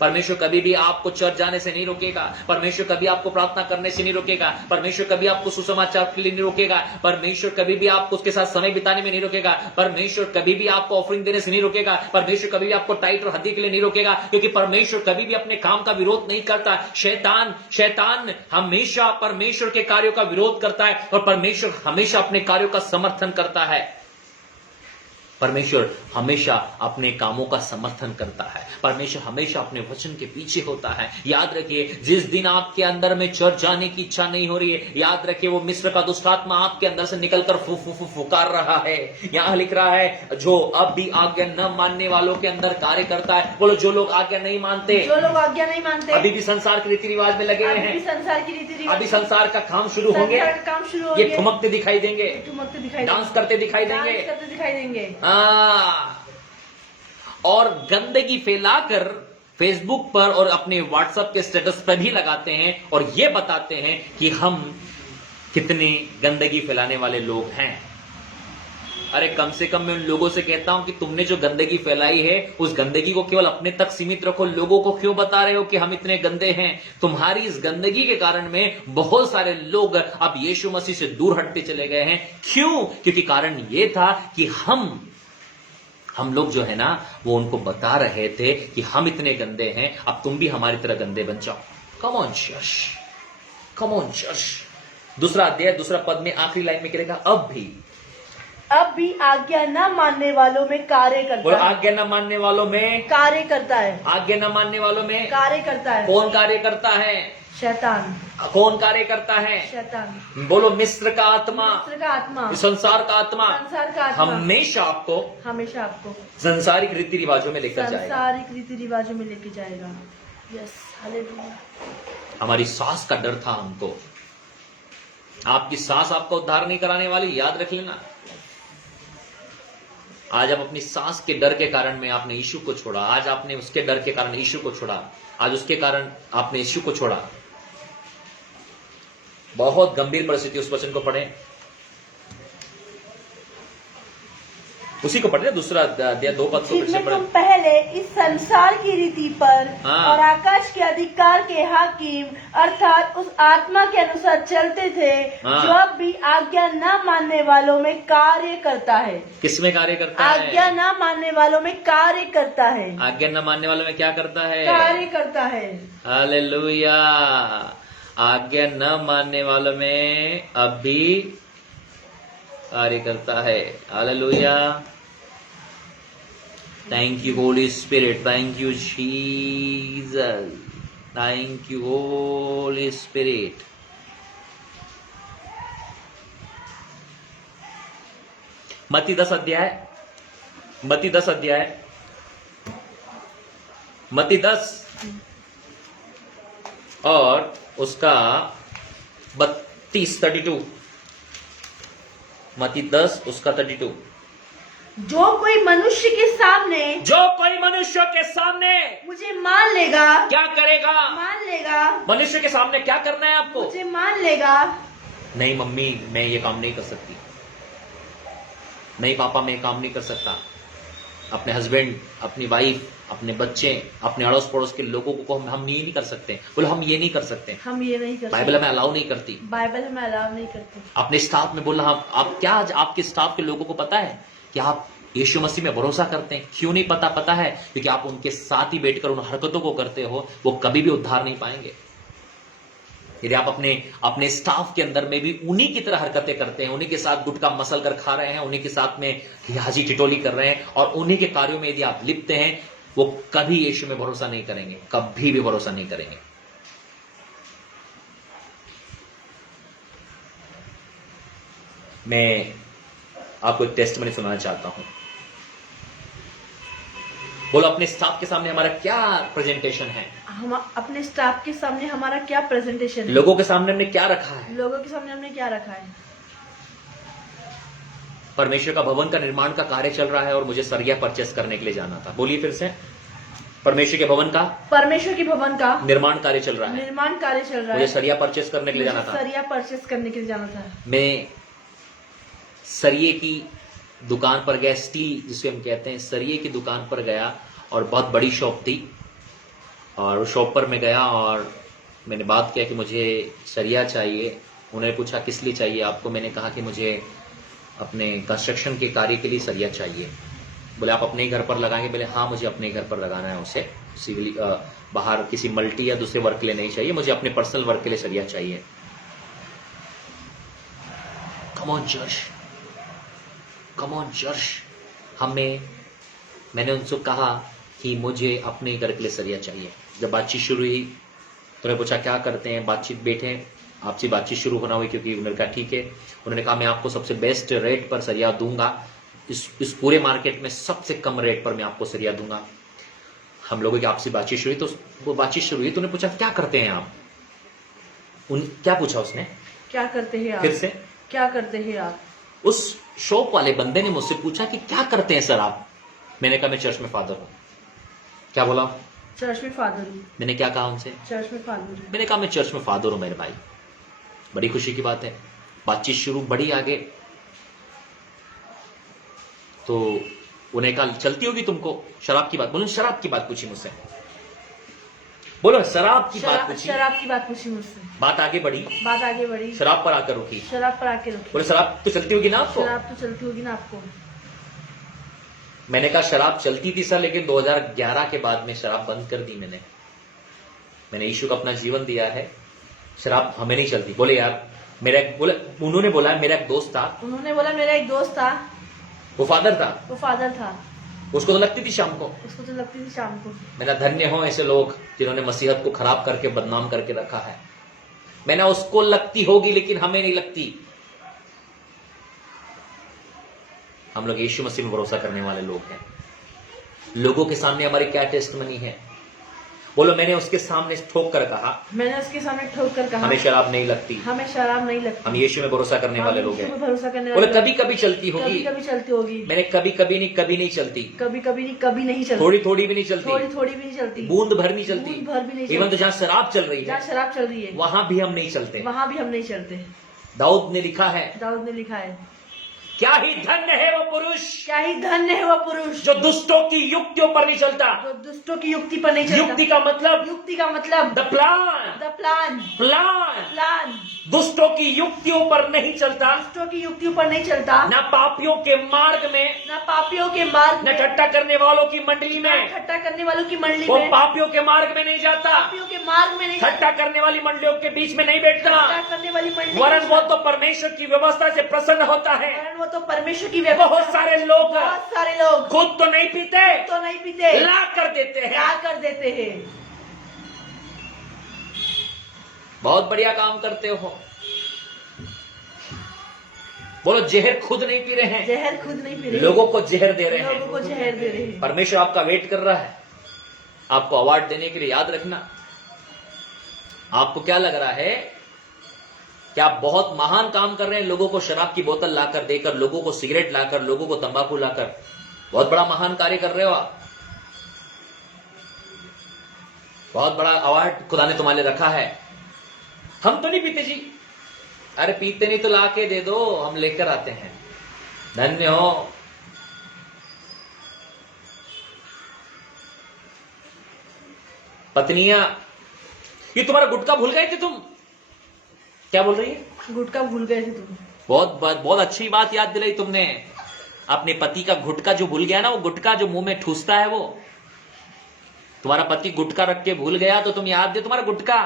परमेश्वर कभी भी आपको चर्च जाने से नहीं रोकेगा। परमेश्वर कभी आपको प्रार्थना करने से नहीं रोकेगा। परमेश्वर कभी आपको सुसमाचार के लिए नहीं रोकेगा। परमेश्वर कभी भी आपको उसके साथ समय बिताने में नहीं रोकेगा। परमेश्वर कभी भी आपको ऑफरिंग देने से नहीं रोकेगा। परमेश्वर कभी भी आपको टाइट और हड्डी के लिए नहीं रोकेगा, क्योंकि परमेश्वर कभी भी अपने काम का विरोध नहीं करता। शैतान हमेशा परमेश्वर के कार्यों का विरोध करता है और परमेश्वर हमेशा अपने कार्यों का समर्थन करता है। परमेश्वर हमेशा अपने कामों का समर्थन करता है। परमेश्वर हमेशा अपने वचन के पीछे होता है। याद रखिए, जिस दिन आपके अंदर में चर्च जाने की इच्छा नहीं हो रही है, याद रखिए वो मिस्र का दुष्टात्मा आपके अंदर से निकलकर फुकार रहा है। यहां लिख रहा है, जो अब भी आज्ञा न मानने वालों के अंदर कार्य करता है। बोलो, जो लोग आज्ञा नहीं मानते, जो लोग आज्ञा नहीं मानते, अभी भी संसार के रीति रिवाज में लगे हुए हैं, संसार की रीति रिवाज, अभी संसार का काम शुरू होंगे, ये ठुमकते दिखाई देंगे, डांस करते दिखाई देंगे, और गंदगी फैलाकर फेसबुक पर और अपने व्हाट्सएप के स्टेटस पर भी लगाते हैं और ये बताते हैं कि हम कितने गंदगी फैलाने वाले लोग हैं। अरे कम से कम मैं उन लोगों से कहता हूं कि तुमने जो गंदगी फैलाई है उस गंदगी को केवल अपने तक सीमित रखो। लोगों को क्यों बता रहे हो कि हम इतने गंदे हैं? तुम्हारी इस गंदगी के कारण में बहुत सारे लोग अब यीशु मसीह से दूर हटते चले गए हैं। क्यों? क्योंकि कारण ये था कि हम लोग जो है ना, वो उनको बता रहे थे कि हम इतने गंदे हैं, अब तुम भी हमारी तरह गंदे बन जाओ। कम on church, come on church. दूसरा अध्याय दूसरा पद में आखिरी लाइन में करेगा, अब भी आज्ञा न मानने वालों में कार्य करता है। आज्ञा न मानने वालों में कार्य करता है। आज्ञा न मानने वालों में कार्य करता है। कौन कार्य करता है? शैतान। कौन कार्य करता है? शैतान। बोलो, मिस्र का आत्मा, संसार का आत्मा हमेशा आपको संसारिक रीति रिवाजों में लेकर जाएगा। संसारिक रीति रिवाजों में लेकर जाएगा। Yes, hallelujah. हमारी सांस का डर था हमको। आपकी सांस आपको उद्धार नहीं कराने वाली, याद रख लेना। आज आप अपनी सांस के डर के कारण में आपने यीशु को छोड़ा। आज आपने उसके डर के कारण यीशु को छोड़ा। आज उसके कारण आपने यीशु को छोड़ा। बहुत गंभीर परिस्थिति। उस वचन को पढ़ें, उसी को पढ़े, दूसरा अध्याय 2 पद को फिर से पढ़ें। पहले इस संसार की रीति पर और आकाश के अधिकार के हाकिम अर्थात उस आत्मा के अनुसार चलते थे, जो अब भी आज्ञा न मानने वालों में कार्य करता है। किसमें कार्य करता है? आज्ञा न मानने वालों में कार्य करता है। आज्ञा न मानने वालों में क्या करता है? कार्य करता है। हालेलुया। आज्ञा न मानने वालों में अब भी कार्य करता है। Hallelujah. Thank you Holi spirit, thank you Jesus, thank you Holi spirit. मत्ती 10 और उसका 32 मत्ती 10 उसका 32। जो कोई मनुष्य के सामने मुझे मान लेगा, क्या करेगा? मान लेगा, मनुष्य के सामने क्या करना है आपको? मुझे मान लेगा। नहीं मम्मी, मैं ये काम नहीं कर सकती। नहीं पापा, मैं ये काम नहीं कर सकता। अपने हस्बैंड, अपनी वाइफ, अपने बच्चे, अपने अड़ोस पड़ोस के लोगों को हम ये नहीं कर सकते। बोलो हम ये नहीं कर सकते, हम ये नहीं कर बाइबल हमें अलाउ नहीं करती। बाइबल हमें अलाउ नहीं करती। अपने स्टाफ में बोला हम, आप क्या आज आपके स्टाफ के लोगों को पता है कि आप यीशु मसीह में भरोसा करते हैं? क्यों नहीं पता? पता है क्योंकि आप उनके साथ ही बैठकर उन हरकतों को करते हो, वो कभी भी उद्धार नहीं पाएंगे। यदि आप अपने स्टाफ के अंदर में भी उन्हीं की तरह हरकतें करते हैं, उन्हीं के साथ गुटखा मसल कर खा रहे हैं, उन्हीं के साथ में हाजी टिटोली कर रहे हैं और उन्हीं के कार्यों में यदि आप लिप्त हैं, वो कभी यीशु में भरोसा नहीं करेंगे, कभी भी भरोसा नहीं करेंगे। मैं आपको एक टेस्टमनी सुनाना चाहता हूं। बोलो अपने स्टाफ के सामने हमारा क्या प्रेजेंटेशन है? हम अपने स्टाफ के सामने हमारा क्या प्रेजेंटेशन है? लोगों के सामने हमने क्या रखा है? लोगों के सामने हमने क्या रखा है? परमेश्वर का भवन का निर्माण का कार्य चल रहा है और मुझे सरिया परचेस करने के लिए जाना था। बोलिए फिर से। परमेश्वर के भवन का निर्माण कार्य चल रहा है, मुझे सरिया परचेस करने के लिए जाना था। सरिया परचेस करने के लिए जाना था। मैं सरिये की दुकान पर गया, स्टील जिसे हम कहते हैं, सरिये की दुकान पर गया और बहुत बड़ी शॉप थी और उस शॉप पर मैं गया और मैंने बात किया कि मुझे सरिया चाहिए। उन्होंने पूछा किस लिए चाहिए आपको? मैंने कहा कि मुझे अपने कंस्ट्रक्शन के कार्य के लिए सरिया चाहिए। बोले आप अपने ही घर पर लगाएंगे? बोले हाँ, मुझे अपने घर पर लगाना है उसे, सिविल बाहर किसी मल्टी या दूसरे वर्क के लिए नहीं चाहिए, मुझे अपने पर्सनल वर्क के लिए सरिया चाहिए। कम ऑन चर्च, मैंने उनसे कहा कि मुझे अपने घर के लिए सरिया चाहिए। जब बातचीत शुरू हुई तो उन्होंने पूछा क्या करते हैं, बातचीत बैठे, आपसी बातचीत शुरू होना हुई क्योंकि उन्होंने कहा ठीक है। उन्होंने कहा मैं आपको सबसे बेस्ट रेट पर सरिया दूंगा, इस पूरे मार्केट में सबसे कम रेट पर मैं आपको सरिया दूंगा। हम लोगों की आपसी बातचीत शुरू हुई, तो वो बातचीत शुरू हुई तो उन्होंने पूछा क्या करते हैं आप? क्या पूछा उसने? क्या करते हैं आप? फिर से क्या करते हैं आप? उस शॉप वाले बंदे ने मुझसे पूछा कि क्या करते हैं सर आप? मैंने कहा मैं चर्च में फादर हूं। क्या बोला? चर्च में फादर हूं। मैंने क्या कहा उनसे? चर्च में फादर हूं। मैंने कहा मैं चर्च में फादर हूं मेरे भाई। बड़ी खुशी की बात है। बातचीत शुरू बढ़ी आगे, तो उन्हें कहा चलती होगी तुमको शराब की बात? बोलो शराब की बात पूछी मुझसे। बोलो शराब की बात पूछी। शराब की बात पूछी मुझसे। बात आगे बढ़ी, शराब पर आकर रुकी। बोले शराब तो चलती होगी ना आपको? शराब तो चलती होगी ना आपको। मैंने कहा शराब चलती थी सर, लेकिन 2011 के बाद में शराब बंद कर दी मैंने यीशु को अपना जीवन दिया है, शराब हमें नहीं चलती। बोले यार उन्होंने बोला मेरा एक दोस्त था, वो फादर था, उसको तो लगती थी शाम को। मैंने धन्य हो ऐसे लोग जिन्होंने मसीहत को खराब करके बदनाम करके रखा है। मैंने उसको लगती होगी लेकिन हमें नहीं लगती। हम लोग यीशु मसीह में भरोसा करने वाले लोग हैं। लोगों के सामने हमारी क्या टेस्टमनी है? बोलो मैंने उसके सामने ठोक कर कहा, हमें शराब नहीं लगती, हम यीशु में भरोसा करने वाले लोग हैं। बोले कभी कभी चलती होगी, मैंने कभी कभी नहीं चलती, थोड़ी थोड़ी भी नहीं चलती, बूंद भर नहीं चलती। इवन तो जहाँ शराब चल रही है वहां भी हम नहीं चलते। दाऊद ने लिखा है क्या ही धन्य है वो पुरुष जो दुष्टों की युक्तियों पर नहीं चलता। युक्ति का मतलब द प्लान। दुष्टों की युक्तियों पर नहीं चलता, न पापियों के मार्ग में, न ठट्टा करने वालों की मंडली में। वो पापियों के मार्ग में नहीं जाता, ठट्टा करने वाली मंडलियों के बीच में नहीं बैठता, वरन वो तो परमेश्वर की व्यवस्था से प्रसन्न होता है। बहुत सारे लोग खुद तो नहीं पीते, ला कर देते हैं। बहुत बढ़िया काम करते हो। बोलो जहर खुद नहीं पी रहे हैं, लोगों को जहर दे रहे हैं। परमेश्वर आपका वेट कर रहा है आपको अवार्ड देने के लिए। याद रखना, आपको क्या लग रहा है क्या आप बहुत महान काम कर रहे हैं, लोगों को शराब की बोतल लाकर देकर, लोगों को सिगरेट लाकर, लोगों को तंबाकू लाकर, बहुत बड़ा महान कार्य कर रहे हो आप। बहुत बड़ा अवार्ड खुदा ने तुम्हारे लिए रखा है। हम तो नहीं पीते जी। अरे पीते नहीं तो लाके दे दो, हम लेकर आते हैं। धन्य हो। पत्नियां, ये तुम्हारा गुटखा भूल गए थे तुम। क्या बोल रही है? गुटखा भूल गए थे तुम। बहुत अच्छी बात याद दिलाई तुमने। अपने पति का गुटखा जो भूल गया ना, वो गुटखा जो मुंह में ठूसता है, वो तुम्हारा पति गुटखा रख के भूल गया तो तुम याद दे तुम्हारा गुटखा।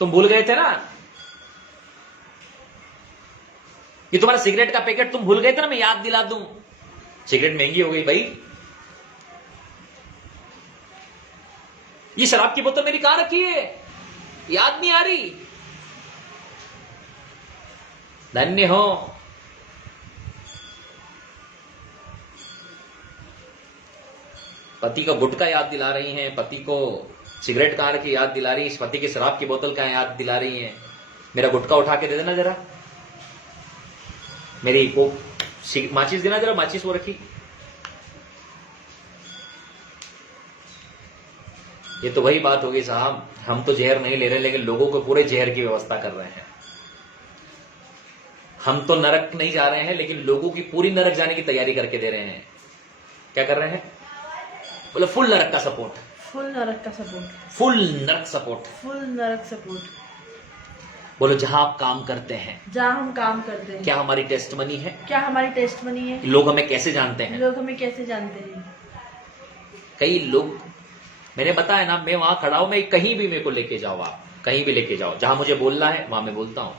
तुम भूल गए थे ना। ये तुम्हारा सिगरेट का पैकेट तुम भूल गए थे ना, मैं याद दिला दूं। सिगरेट महंगी हो गई भाई। ये शराब की बोतल मेरी कहां रखी है, याद नहीं आ रही। धन्य हो। पति का गुटखा याद दिला रही हैं, पति को सिगरेट कहां रखी याद दिला रही हैं, पति की शराब की बोतल कहां याद दिला रही हैं। मेरा गुटखा उठा के दे देना जरा, मेरी वो माचिस देना जरा, माचिस वो रखी। ये तो वही बात होगी साहब, हम तो जहर नहीं ले रहे, लेकिन लोगों को पूरे जहर की व्यवस्था कर रहे हैं। हम तो नरक नहीं जा रहे हैं, लेकिन लोगों की पूरी नरक जाने की तैयारी करके दे रहे हैं। क्या कर रहे हैं? बोले फुल नरक का सपोर्ट। फुल नरक का सपोर्ट। फुल नरक सपोर्ट। फुल नरक सपोर्ट। बोलो जहां आप काम करते हैं, जहां हम काम करते हैं, क्या हमारी टेस्टमनी है? क्या हमारी टेस्टमनी है? लोग हमें कैसे जानते हैं? लोग हमें कैसे जानते हैं? कई लोग, मैंने बताया ना, मैं वहां खड़ा हूं, मैं कहीं भी मेरे को लेके जाओ, आप कहीं भी लेके जाओ, जहां मुझे बोलना है वहां मैं बोलता हूं।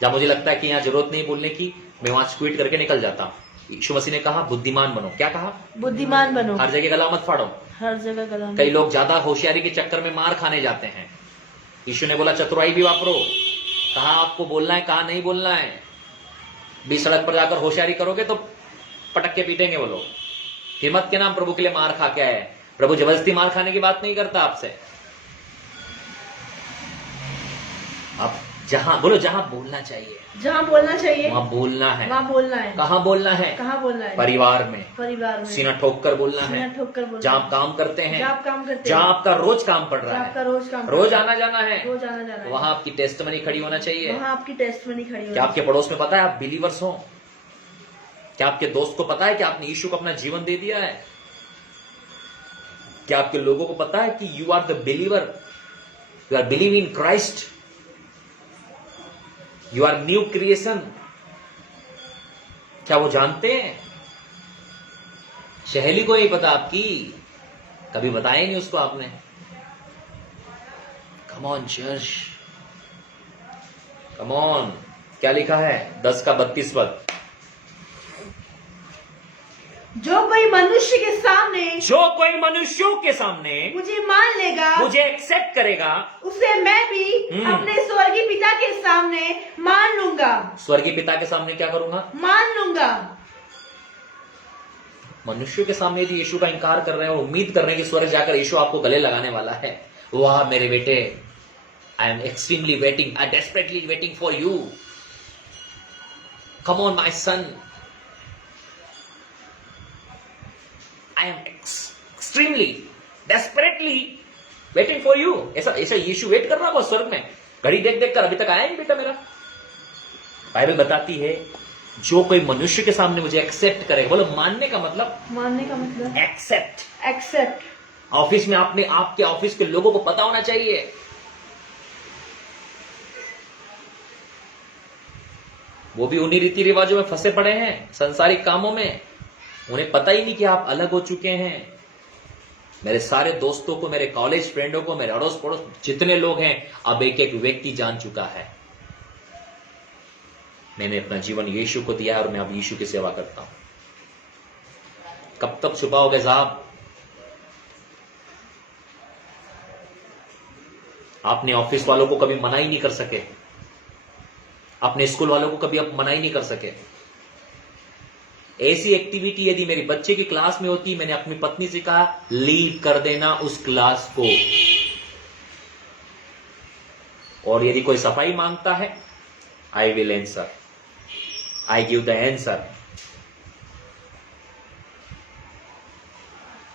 जहां मुझे लगता है कि यहां जरूरत नहीं बोलने की, मैं वहां स्क्विट करके निकल जाता हूं। यीशु मसीह ने कहा बुद्धिमान बनो। क्या कहा? बुद्धिमान बनो। हर जगह गला मत फाड़ो। हर जगह गला मत। कई लोग ज्यादा होशियारी के चक्कर में मार खाने जाते हैं। यीशु ने बोला चतुराई भी वापरो, कहा आपको बोलना है, कहा नहीं बोलना है। बीच सड़क पर जाकर होशियारी करोगे तो पटक के पीटेंगे वो लोग। हिम्मत के नाम प्रभु के लिए मार खा के आए। प्रभु जबरदस्ती मार खाने की बात नहीं करता आपसे। अब जहां बोलो, जहां बोलना चाहिए, जहां बोलना चाहिए वहां बोलना है। वहां बोलना है। कहां बोलना है? कहां बोलना है? परिवार में। परिवार में। सीना ठोक कर बोलना है। सीना ठोक कर बोलना। जहां आप काम करते हैं, जहां आप काम करते जहां हैं, आपका रोज काम पड़ रहा जहां है, आपका रोज काम, रोज आना जाना है, रोज आना जाना है, वहां आपकी टेस्टमनी खड़ी होना चाहिए। वहां आपकी टेस्टमनी खड़ी क्या आपके पड़ोस में पता है आप बिलीवर्स हो? क्या आपके दोस्त को पता है कि आपने यीशु को अपना जीवन दे दिया है? क्या आपके लोगों को पता है कि you are the believer, you are believe in Christ, you are new creation? क्या वो जानते हैं? सहेली को नहीं पता आपकी, कभी बताया नहीं उसको आपने। कम ऑन चर्च, कम ऑन। क्या लिखा है 10 का 32 पद? जो कोई मनुष्य के सामने, जो कोई मनुष्यों के सामने मुझे मान लेगा, मुझे एक्सेप्ट करेगा, उसे मैं भी अपने स्वर्गीय पिता के सामने मान लूंगा। स्वर्गीय पिता के सामने क्या करूंगा? मान लूंगा। मनुष्यों के सामने यदि यीशु का इनकार कर रहे हैं और उम्मीद कर रहे हैं कि स्वर्ग जाकर यीशु आपको गले लगाने वाला है, वाह मेरे बेटे, I am extremely waiting, I desperately waiting for you, come on my son, I am extremely desperately waiting for you. ऐसा यीशु वेट कर रहा है स्वर्ग में, घड़ी देख देख कर, अभी तक आया नहीं बेटा मेरा। बाइबल बताती है जो कोई मनुष्य के सामने मुझे एक्सेप्ट करे, बोलो मानने का मतलब, मानने का मतलब एक्सेप्ट। एक्सेप्ट। ऑफिस में आपने, आपके ऑफिस के लोगों को पता होना चाहिए। वो भी उन्हीं रीति रिवाजों में फंसे पड़े हैं, संसारिक कामों में, उन्हें पता ही नहीं कि आप अलग हो चुके हैं। मेरे सारे दोस्तों को, मेरे कॉलेज फ्रेंडों को, मेरे अड़ोस पड़ोस जितने लोग हैं, अब एक एक व्यक्ति जान चुका है मैंने अपना जीवन यीशु को दिया और मैं अब यीशु की सेवा करता हूं। कब तक छुपाओगे साहब? आपने ऑफिस वालों को कभी मना ही नहीं कर सके, अपने स्कूल वालों को कभी आप मना ही नहीं कर सके। ऐसी एक्टिविटी यदि मेरी बच्चे की क्लास में होती, मैंने अपनी पत्नी से कहा लीव कर देना उस क्लास को। और यदि कोई सफाई मांगता है I will answer. I give the answer.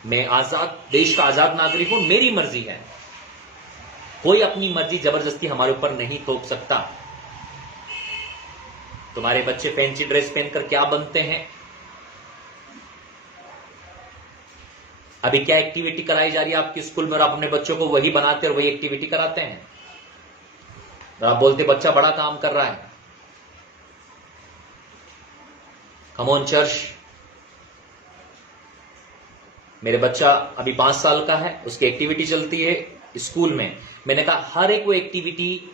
मैं आजाद, देश का आजाद नागरिक हूं, मेरी मर्जी है। कोई अपनी मर्जी जबरदस्ती हमारे ऊपर नहीं थोप सकता। तुम्हारे बच्चे फैंसी ड्रेस पहनकर क्या बनते हैं? अभी क्या एक्टिविटी कराई जा रही है आपके स्कूल में और आप अपने बच्चों को वही बनाते और वही एक्टिविटी कराते हैं? और आप बोलते बच्चा बड़ा काम कर रहा है। कम ऑन चर्च। मेरे बच्चा अभी 5 साल का है, उसकी एक्टिविटी चलती है स्कूल में। मैंने कहा हर एक वो एक्टिविटी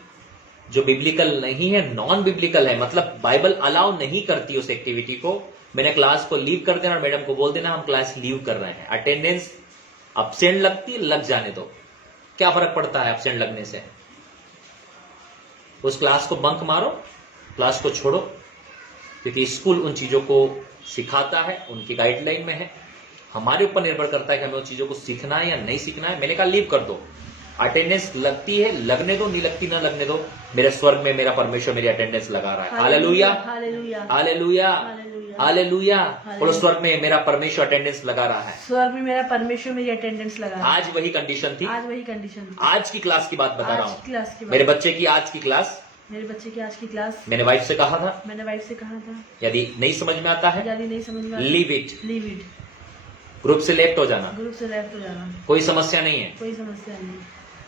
जो बिब्लिकल नहीं है, नॉन बिब्लिकल है, मतलब बाइबल अलाउ नहीं करती उस एक्टिविटी को, मैंने क्लास को लीव कर देना और मैडम को बोल देना हम क्लास लीव कर रहे हैं। अटेंडेंस अब्सेंट लगती, लग जाने दो, क्या फर्क पड़ता है अब्सेंट लगने से? उस क्लास को बंक मारो, क्लास को छोड़ो, क्योंकि स्कूल उन चीजों को सिखाता है, उनकी गाइडलाइन में है। हमारे ऊपर निर्भर करता है कि हमें उन चीजों को सीखना है या नहीं सीखना है। मैंने कहा लीव कर दो, अटेंडेंस लगती है लगने दो, नहीं लगती ना लगने दो। मेरे स्वर्ग में मेरा परमेश्वर मेरी अटेंडेंस लगा रहा है। Hallelujah, hallelujah, hallelujah, hallelujah. और स्वर्ग में मेरा परमेश्वर अटेंडेंस लगा रहा है। स्वर्ग में मेरा परमेश्वर मेरी अटेंडेंस लगा रहा है। आज वही कंडीशन थी, आज वही कंडीशन थी। आज की क्लास की बात बता रहा क्लास हूँ। की मेरे बच्चे की आज की क्लास, मेरे बच्चे की आज की क्लास, मैंने वाइफ से कहा था, यदि नहीं समझ में आता है यदि नहीं समझ में leave it, leave it, group से लेफ्ट हो जाना, ग्रुप से लेफ्ट हो जाना, कोई समस्या नहीं है। कोई समस्या नहीं।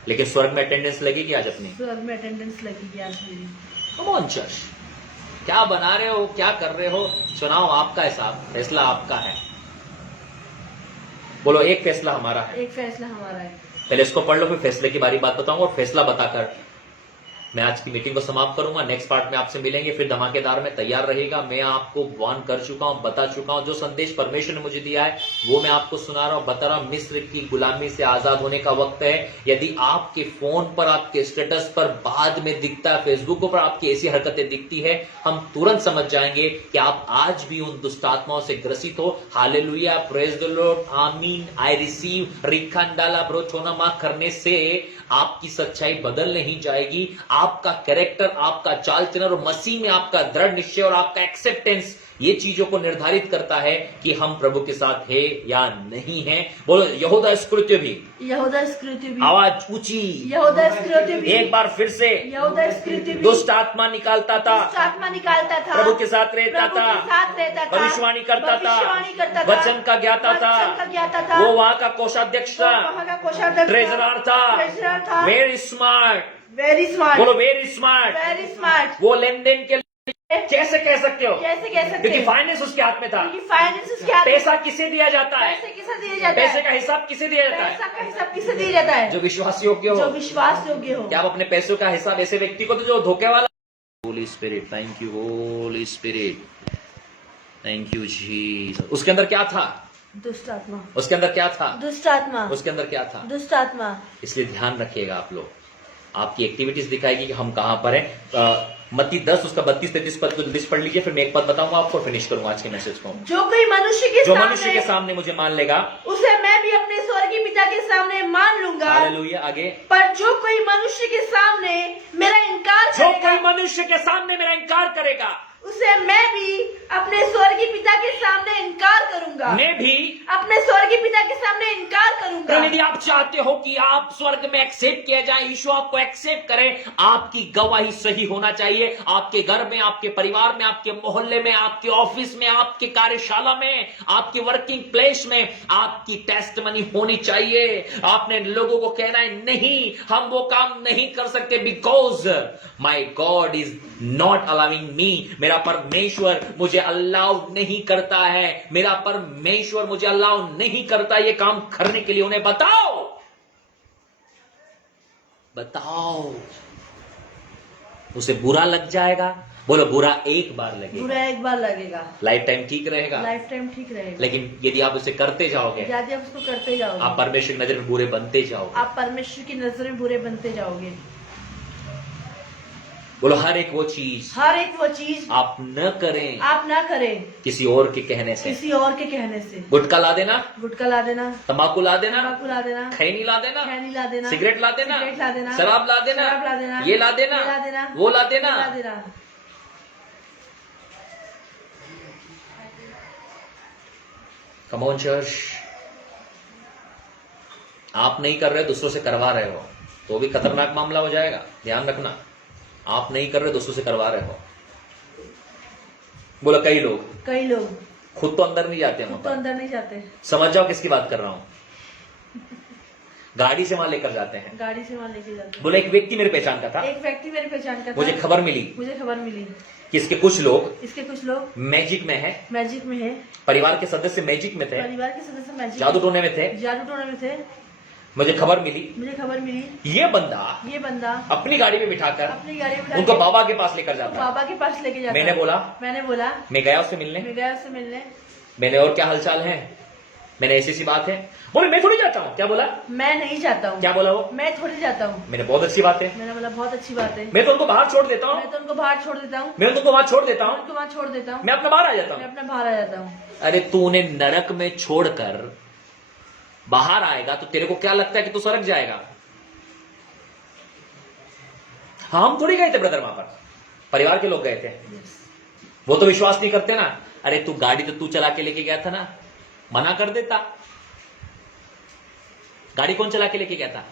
लेकिन स्वर्ग में अटेंडेंस लगेगी आज अपनी। स्वर्ग में अटेंडेंस लगेगी आज मेरी। कम ऑन चर्च, क्या बना रहे हो, क्या कर रहे हो, सुनाओ आपका हिसाब, फैसला आपका है। बोलो एक फैसला हमारा है। एक फैसला हमारा है। पहले इसको पढ़ लो, फिर फैसले की बारी बात बताऊंगा और फैसला बताकर मैं आज की मीटिंग को समाप्त करूंगा। नेक्स्ट पार्ट में आपसे मिलेंगे, फिर धमाकेदार में तैयार रहेगा। मैं आपको वार्न कर चुका हूं, बता चुका हूं, जो संदेश परमेश्वर ने मुझे दिया है वो मैं आपको सुना रहा हूं, बता रहा हूं। मिस्र की गुलामी से आजाद होने का वक्त है। यदि आपके फोन पर, आपके स्टेटस पर बाद में दिखता है, फेसबुक पर आपकी ऐसी हरकतें दिखती है, हम तुरंत समझ जाएंगे कि आप आज भी उन दुष्ट आत्माओं से ग्रसित हो। हालेलुया, प्रेज द लॉर्ड, आमीन, आई रिसीव। रिखांडाला ब्रोचोनामा करने से आपकी सच्चाई बदल नहीं जाएगी। आपका कैरेक्टर, आपका चाल चलन और मसीह में आपका दृढ़ निश्चय और आपका एक्सेप्टेंस, ये चीजों को निर्धारित करता है कि हम प्रभु के साथ है या नहीं है। बोलो यहूदा इस्करियोती भी, यहूदा इस्करियोती भी, आवाज ऊंची, यहूदा इस्करियोती भी, एक बार फिर से, यहूदा इस्करियोती भी, दुष्ट आत्मा निकालता था, दुष्ट आत्मा निकालता था, प्रभु के साथ रहता था, भविष्यवाणी करता था, वचन का ज्ञाता था, वो वहां का कोषाध्यक्ष था, ट्रेजरर था, वेरी स्मार्ट, वेरी स्मार्ट, बोलो वेरी स्मार्ट, वेरी स्मार्ट। वो लेन देन के कैसे कह सकते हो? कैसे कह सकते? क्योंकि फाइनेंस उसके हाथ में था। फाइनेंस उसके हाथ में। पैसा किसे दिया जाता है? पैसे किसे दिया जाता है? पैसे का हिसाब किसे दिया जाता है? पैसा का हिसाब किसे दिया जाता है? जो विश्वास योग्य हो, जो विश्वास योग्य हो। क्या आप अपने पैसों का हिसाब ऐसे व्यक्ति को तो जो धोखे वाला। Holi spirit, thank you Holi spirit, thank you Jesus. उसके अंदर क्या था? दुष्ट आत्मा। उसके अंदर क्या था? दुष्ट आत्मा। उसके अंदर क्या था? दुष्ट आत्मा। इसलिए ध्यान रखिएगा आप लोग, आपकी एक्टिविटीज दिखाएगी कि हम कहां पर हैं। मत्ती 10 उसका 32-33 पद को लिस्ट पढ़ लीजिए, फिर मैं एक पद बताऊंगा आपको, फिनिश करूंगा आज के मैसेज को। जो कोई मनुष्य के सामने मुझे मान लेगा, उसे मैं भी अपने स्वर्गीय पिता के सामने मान लूंगा। हालेलुया। आगे, पर जो कोई मनुष्य के सामने मेरा इनकार जो करेगा, कोई मनुष्य के सामने मेरा इनकार करेगा, उसे मैं भी अपने स्वर्गीय पिता के सामने इनकार करूंगा। मैं भी अपने स्वर्गीय पिता के सामने इनकार करूंगा। यदि आप चाहते हो कि आप स्वर्ग में एक्सेप्ट किया जाए, यीशु आपको एक्सेप्ट करे, आपकी गवाही सही होना चाहिए। आपके घर में, आपके परिवार में, आपके मोहल्ले में, आपके ऑफिस में, आपके कार्यशाला में, आपके वर्किंग प्लेस में आपकी टेस्टमनी होनी चाहिए। आपने लोगों को कहना है नहीं, हम वो काम नहीं कर सकते, because my God is not allowing me. मेरा परमेश्वर मुझे अलाउ नहीं करता है, मेरा परमेश्वर मुझे अलाउ नहीं करता ये काम करने के लिए। उन्हें बताओ, बताओ। उसे बुरा लग जाएगा, बोलो बुरा एक बार लगेगा, बुरा एक बार लगेगा, लाइफ टाइम ठीक रहेगा, लाइफ टाइम ठीक रहेगा। लेकिन यदि आप उसे करते जाओगे, यदि आप उसको करते जाओगे, आप परमेश्वर की नजर में बुरे बनते जाओगे, आप परमेश्वर की नजर में बुरे बनते जाओगे। बोलो हर एक वो चीज आप न करें, आप ना करें किसी और के कहने से, किसी और के कहने से। गुटखा ला देना, गुटखा ला देना, तंबाकू ला देना, तंबाकू ला देना, खैनी ला देना, खैनी ला देना, सिगरेट ला देना, सिगरेट ला देना, शराब ला देना, शराब ला देना, ये ला देना, ये ला देना, वो ला देना, ला देना। कम ऑन चर्च। आप नहीं कर रहे, दूसरों से करवा रहे हो तो भी खतरनाक मामला हो जाएगा, ध्यान रखना। आप नहीं कर रहे, दूसरों से करवा रहे हो। बोला कई लोग खुद तो अंदर नहीं जाते, खुद तो अंदर नहीं जाते। समझ जाओ किसकी बात कर रहा हूं। गाड़ी से वहां लेकर जाते हैं, गाड़ी से वहां लेके जाते हैं। बोले एक व्यक्ति मेरे पहचान का था, एक व्यक्ति मेरी पहचान का था। मुझे खबर मिली कि इसके कुछ लोग मैजिक में है, परिवार के सदस्य मैजिक में थे, जादू टोने में थे। मुझे खबर मिली ये बंदा अपनी गाड़ी में बिठाकर उनको बाबा के पास लेकर जाता। मैंने बोला, मैं गया उससे मिलने। मैंने और क्या हालचाल है, मैंने ऐसी बात है। बोले मैं थोड़ी जाता हूँ। क्या बोला? मैं नहीं जाता हूँ। क्या बोला वो? मैं थोड़ी जाता हूँ। मैंने बहुत अच्छी बात है। मैंने बोला बहुत अच्छी बात है। मैं तो उनको बाहर छोड़ देता हूँ। मैं तो उनको वहाँ छोड़ देता हूँ। मैं अपना बाहर आ जाता हूँ। अरे तू उन्हें नरक में छोड़कर बाहर आएगा तो तेरे को क्या लगता है कि तू सड़क जाएगा? हम थोड़ी गए थे ब्रदर, वहां पर परिवार के लोग गए थे। वो तो विश्वास नहीं करते ना। अरे तू गाड़ी तो तू चला के लेके गया था ना, मना कर देता। गाड़ी कौन चला के लेके गया था?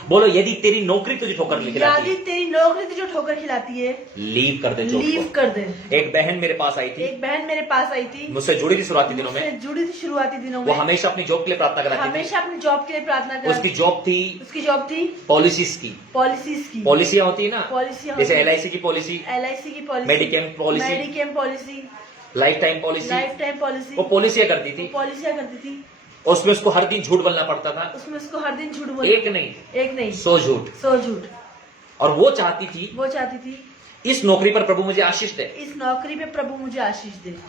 बोलो यदि तेरी नौकरी तुझे ठोकर खिलाती है, लीव कर दे जॉब को। लीव कर दे। एक बहन मेरे पास आई थी, मुझसे जुड़ी थी शुरुआती दिनों में। वो हमेशा अपनी जॉब के लिए प्रार्थना कराती थी। उसकी जॉब थी पॉलिसीज की। पॉलिसियां होती है ना, जैसे LIC की policy, mediclaim policy, life time policy. वो पॉलिसियां करती थी। उसमें उसको हर दिन झूठ बोलना पड़ता था। एक नहीं 100 झूठ। और वो चाहती थी इस नौकरी पर प्रभु मुझे आशीष दे।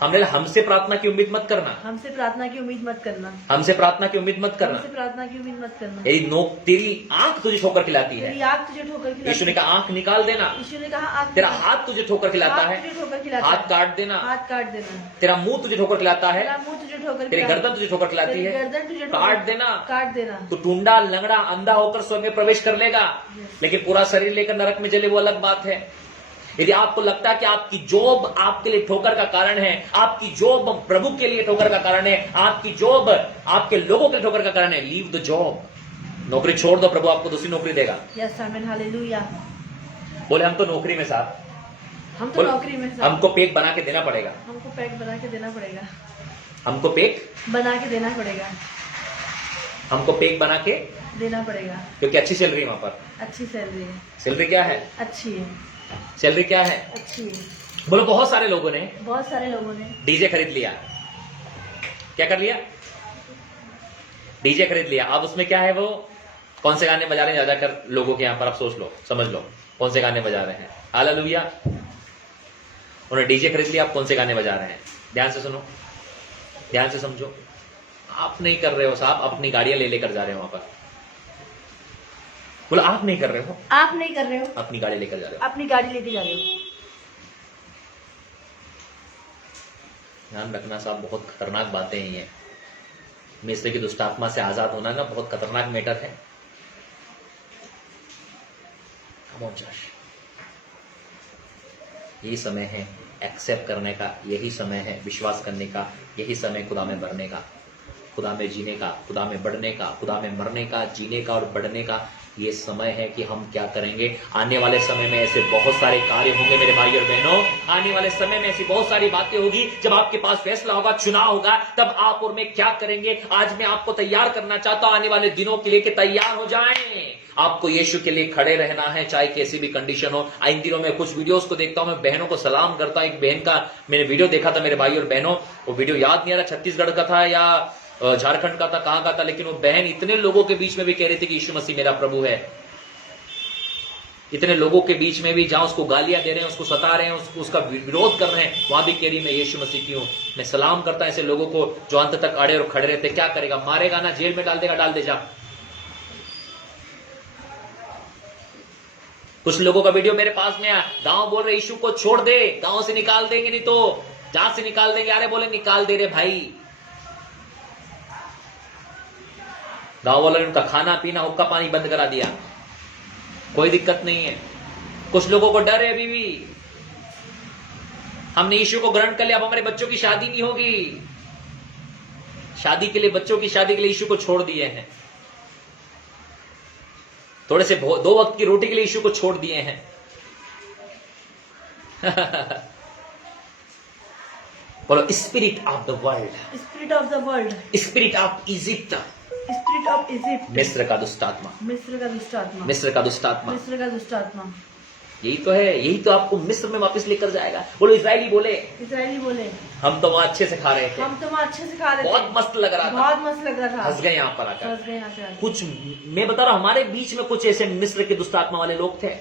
हमने हमसे प्रार्थना की उम्मीद मत करना। हमसे प्रार्थना की उम्मीद मत करना। यदि तेरी आंख तुझे ठोकर खिलाती है, यीशु ने कहा आंख निकाल देना। तेरा हाथ तुझे ठोकर खिलाता है, हाथ काट देना। तेरा मुंह तुझे ठोकर खिलाता है, तेरी गर्दन तुझे ठोकर खिलाती है, काट देना। तो टूंडा, लंगड़ा, अंधा होकर स्वर्ग में प्रवेश कर लेगा, लेकिन पूरा शरीर लेकर नरक में जले वो अलग बात है। यदि आपको लगता है कि आपकी जॉब आपके लिए ठोकर का कारण है, आपकी जॉब प्रभु के लिए ठोकर का कारण है, आपकी जॉब आपके लोगों के लिए ठोकर का कारण है, लीव द जॉब। नौकरी छोड़ दो, प्रभु आपको दूसरी नौकरी देगा। यस आमीन, हालेलुया। बोले हम तो नौकरी में साहब, हमको पेक बना के देना पड़ेगा। क्योंकि अच्छी सैलरी है वहां पर। सैलरी क्या है? सैलरी क्या है? अच्छी है। बोलो बहुत सारे लोगों ने डीजे खरीद लिया। क्या कर लिया? डीजे खरीद लिया। अब उसमें क्या है, वो कौन से गाने बजा रहे हैं ज्यादातर लोगों के यहाँ पर? आप सोच लो, समझ लो कौन से गाने बजा रहे हैं। हालेलुया। उन्होंने डीजे खरीद लिया, आप कौन से गाने बजा रहे हैं? ध्यान से सुनो, ध्यान से समझो। आप नहीं कर रहे हो साहब, अपनी गाड़ियां ले लेकर जा रहे हो वहां पर। बोला आप नहीं कर रहे हो, अपनी गाड़ी लेकर जा रहे हो। ध्यान रखना साहब, बहुत खतरनाक बातें हैं ये। मिस्र की दुष्टात्मा से आजाद होना ना बहुत खतरनाक मैटर है। यही समय है एक्सेप्ट करने का, यही समय है विश्वास करने का, यही समय खुदा में भरने का, खुदा में जीने का, खुदा में बढ़ने का, खुदा में मरने का, जीने का और बढ़ने का। ये समय है कि हम क्या करेंगे। आने वाले समय में ऐसे बहुत सारे कार्य होंगे मेरे भाई और बहनों। आने वाले समय में ऐसी बहुत सारी बातें होगी। जब आपके पास फैसला होगा, चुनाव होगा, तब आप और मैं क्या करेंगे। आज मैं आपको तैयार करना चाहता हूं आने वाले दिनों के लिए कि तैयार हो जाएं। आपको यीशु के लिए खड़े रहना है, चाहे कैसी भी कंडीशन हो। इन दिनों में कुछ वीडियोस को देखता हूं, मैं बहनों को सलाम करता हूं। एक बहन का मैंने वीडियो देखा था मेरे भाई और बहनों, वो वीडियो याद नहीं आ रहा छत्तीसगढ़ का था या झारखंड का था, कहां का था, लेकिन वो बहन इतने लोगों के बीच में भी कह रही थी कि यीशु मसीह मेरा प्रभु है। इतने लोगों के बीच में भी जहां उसको गालियां दे रहे हैं, उसको सता रहे हैं, उसका विरोध कर रहे हैं, वहां भी कह रही मैं यीशु मसीह की हूं। मैं सलाम करता हूं ऐसे लोगों को जो अंत तक अड़े और खड़े रहते। क्या करेगा? मारेगा ना, जेल में डाल देगा, डाल दे जा। कुछ लोगों का वीडियो मेरे पास में आया, गांव बोल रहे यीशु को छोड़ दे, गांव से निकाल देंगे, नहीं तो जहां से निकाल देंगे। अरे बोले निकाल दे रहे भाई। गांव वालों ने उनका खाना पीना, हुक्का पानी बंद करा दिया, कोई दिक्कत नहीं है। कुछ लोगों को डर है अभी भी, हमने यीशु को ग्रहण कर लिया, अब हमारे बच्चों की शादी नहीं होगी। शादी के लिए, बच्चों की शादी के लिए यीशु को छोड़ दिए हैं। थोड़े से 2 वक्त की रोटी के लिए यीशु को छोड़ दिए हैं। बोलो spirit of the world, spirit of the world, spirit of Egypt, spirit of Egypt, मिस्र का दुष्ट आत्मा, मिस्र का दुष्ट आत्मा, मिस्र का दुष्ट आत्मा। मिस्र का दुष्ट आत्मा। यही तो है, यही तो आपको मिस्र में वापस लेकर जाएगा। बोलो इजरायली बोले, इजरायली बोले, हम तो वहां अच्छे से खा रहे थे, हम तो वहाँ अच्छे से खा रहे थे, बहुत मस्त लग रहा था, बहुत मस्त लग रहा था, फंस गए यहाँ पर आकर। फंस गए यहाँ पे आके। कुछ मैं बता रहा हूं, हमारे बीच में कुछ ऐसे मिस्र के दुष्ट आत्मा वाले लोग थे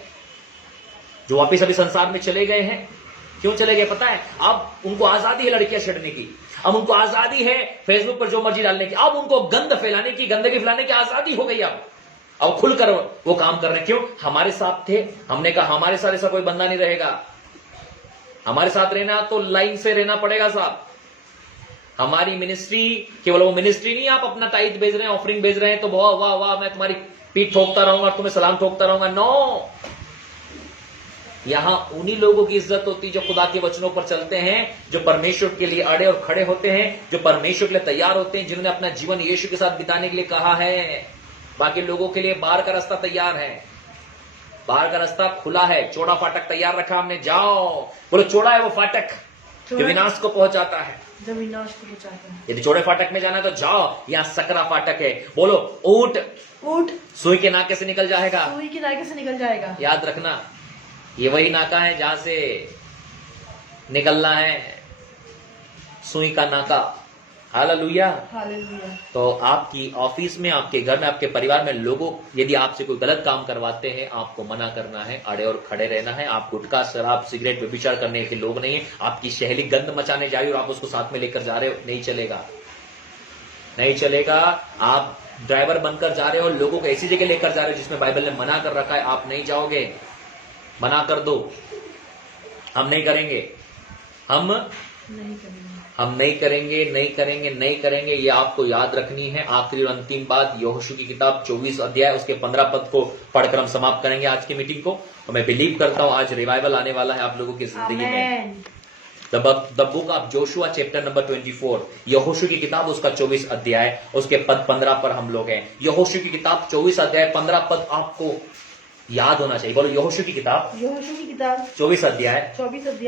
जो वापस अभी संसार में चले गए हैं। क्यों चले गए पता है? अब उनको आजादी है लड़कियां छेड़ने की, अब उनको आजादी है फेसबुक पर जो मर्जी डालने की, अब उनको गंद फैलाने की, गंदगी फैलाने की आजादी हो गई। अब खुलकर वो काम कर रहे हैं। क्यों? हमारे साथ थे, हमने कहा हमारे साथ ऐसा कोई बंदा नहीं रहेगा, हमारे साथ रहना तो लाइन से रहना पड़ेगा साहब। हमारी मिनिस्ट्री केवल वो मिनिस्ट्री नहीं, आप अपना टाइट भेज रहे हैं, ऑफरिंग भेज रहे हैं तो वाह वाह वाह मैं तुम्हारी पीठ ठोकता रहूंगा, तुम्हें सलाम ठोकता रहूंगा। नो, यहां उन्हीं लोगों की इज्जत होती जो खुदा के वचनों पर चलते हैं, जो परमेश्वर के लिए अड़े और खड़े होते हैं, जो परमेश्वर के लिए तैयार होते हैं, जिन्होंने अपना जीवन यीशु के साथ बिताने के लिए कहा है। बाकी लोगों के लिए बाहर का रास्ता तैयार है, बाहर का रास्ता खुला है, चौड़ा फाटक तैयार रखा हमने, जाओ। बोलो चौड़ा है वो फाटक जो विनाश को पहुंचाता है, जो विनाश को पहुंचाता है। यदि चौड़े फाटक में जाना है तो जाओ, यहाँ सकरा फाटक है। बोलो ऊंट ऊंट सुई के नाके से निकल जाएगा, सुई के नाके से निकल जाएगा। याद रखना, ये वही नाका है जहां से निकलना है, सुई का नाका। हालेलुया। हालेलुया। तो आपकी ऑफिस में, आपके घर में, आपके परिवार में लोगों यदि आपसे कोई गलत काम करवाते हैं, आपको मना करना है, अड़े और खड़े रहना है। आप गुटखा, शराब, सिगरेट, व्यभिचार करने के लोग नहीं है। आपकी सहेली गंद मचाने जा रही और आप उसको साथ में लेकर जा रहे हो, नहीं चलेगा, नहीं चलेगा। आप ड्राइवर बनकर जा रहे हो, लोगों को ऐसी जगह लेकर जा रहे हो जिसमें बाइबल ने मना कर रखा है, आप नहीं जाओगे, मना कर दो। हम नहीं करेंगे, हम नहीं करेंगे, नहीं करेंगे, नहीं करेंगे। ये आपको याद रखनी है। आखिरी और अंतिम बात, यहोशू की किताब 24 अध्याय उसके 15 पद को पढ़कर हम समाप्त करेंगे आज की मीटिंग को। और मैं बिलीव करता हूं आज रिवाइवल आने वाला है आप लोगों की जिंदगी में। The book of Joshua chapter number 24, यहोशू की किताब उसका 24 अध्याय उसके पद 15 पर हम लोग हैं। यहोशू की किताब 24 अध्याय 15 पद आपको याद होना चाहिए। बोलो यहोशू की किताब 24 अध्याय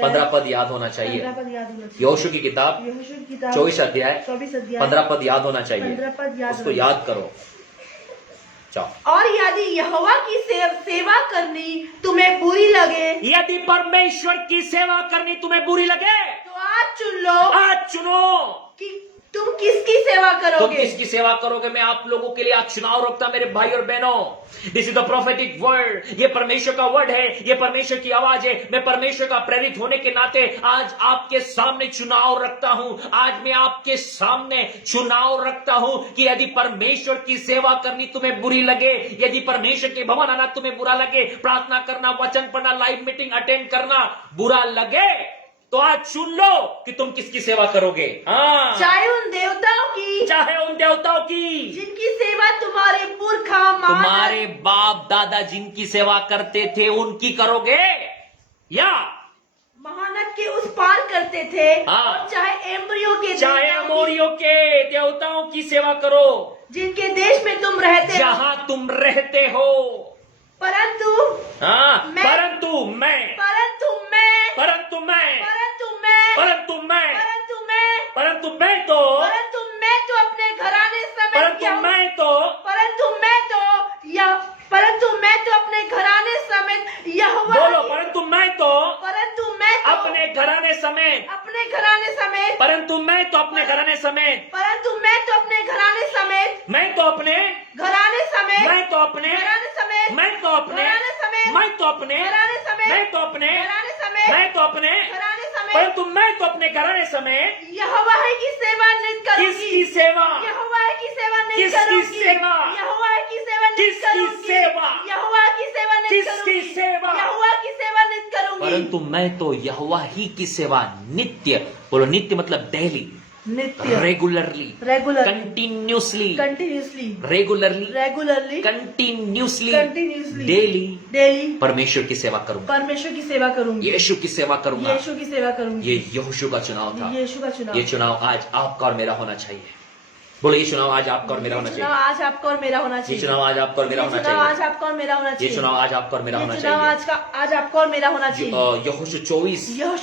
15 पद याद होना चाहिए। यहोशू की किताब 24 अध्याय 15 पद याद होना चाहिए, उसको याद करो। जाओ। और यदि यहोवा की सेवा करनी तुम्हें बुरी लगे, यदि परमेश्वर की सेवा करनी तुम्हें बुरी लगे, तो आज चुन लो, आज चुनो कि तुम किसकी सेवा तुम करोगे। किसकी सेवा करोगे। मैं आप लोगों के लिए आज चुनाव रखता मेरे भाई और बहनों। This is the prophetic word, ये परमेश्वर का वर्ड है, ये परमेश्वर की आवाज है। मैं परमेश्वर का प्रेरित होने के नाते आज आपके सामने चुनाव रखता हूं। आज मैं आपके सामने चुनाव रखता हूं कि यदि परमेश्वर की सेवा करनी तुम्हें बुरी लगे, यदि परमेश्वर के भवन आना तुम्हें बुरा लगे, प्रार्थना करना, वचन पढ़ना, लाइव मीटिंग अटेंड करना बुरा लगे, तो आज चुन लो कि तुम किसकी सेवा करोगे। हाँ, चाहे उन देवताओं की, चाहे उन देवताओं की जिनकी सेवा तुम्हारे पुरखा तुम्हारे बाप दादा जिनकी सेवा करते थे उनकी करोगे, या महानद के उस पार करते थे। हाँ। और चाहे एम्बरियों के, चाहे अमोरियों के देवताओं की सेवा करो जिनके देश में तुम रहते हो, जहां तुम रहते हो। परंतु हाँ, मैं- परंतु मैं परंतु मैं परंतु मैं परंतु मैं परंतु मैं परंतु मैं परंतु मैं तो अपने घराने समेत परंतु मैं तो अपने घराने समेत यहोवा, बोलो परंतु मैं तो अपने घराने समेत अपने घराने समेत परंतु मैं तो अपने घराने समेत अपने घराने समेत मैं तो अपने घराने समेत मैं तो अपने घराने समेत मैं तो अपने घराने समेत मैं तो अपने घराने समेत मैं तो अपने घराने समेत मैं तो अपने घराने समेत परंतु मैं तो अपने घराने समेत यहोवा की सेवा नित करूंगी। किसकी सेवा यहोवा की सेवा नित किसकी करूंगी। सेवा यहोवा की सेवा नित किसकी करूंगी। सेवा यहोवा की सेवा नित किसकी करूंगी। सेवा यहोवा की सेवा नित करूंगी। परंतु मैं तो यहोवा ही की सेवा नित्य, बोलो नित्य मतलब डेली, नित्य, regularly, regular, continuously, continuously, regularly, continuously, daily daily परमेश्वर की सेवा करूंगा, परमेश्वर की सेवा करूंगी। यीशु की सेवा करूंगा। यीशु की सेवा करूंगी। ये यहोशू का चुनाव था। यीशु का चुनाव। ये चुनाव आज आपका और मेरा होना चाहिए। बोलो ये चुनाव आज आपका और मेरा होना चाहिए। आज आपका और मेरा होना ये चाहिए। चुनाव आज आपका और मेरा होना चाहिए। आज आपका और मेरा होना ये चाहिए। चुनाव आज आपका और मेरा होना चाहिए। आज आपका और मेरा होना चाहिए। यहोशू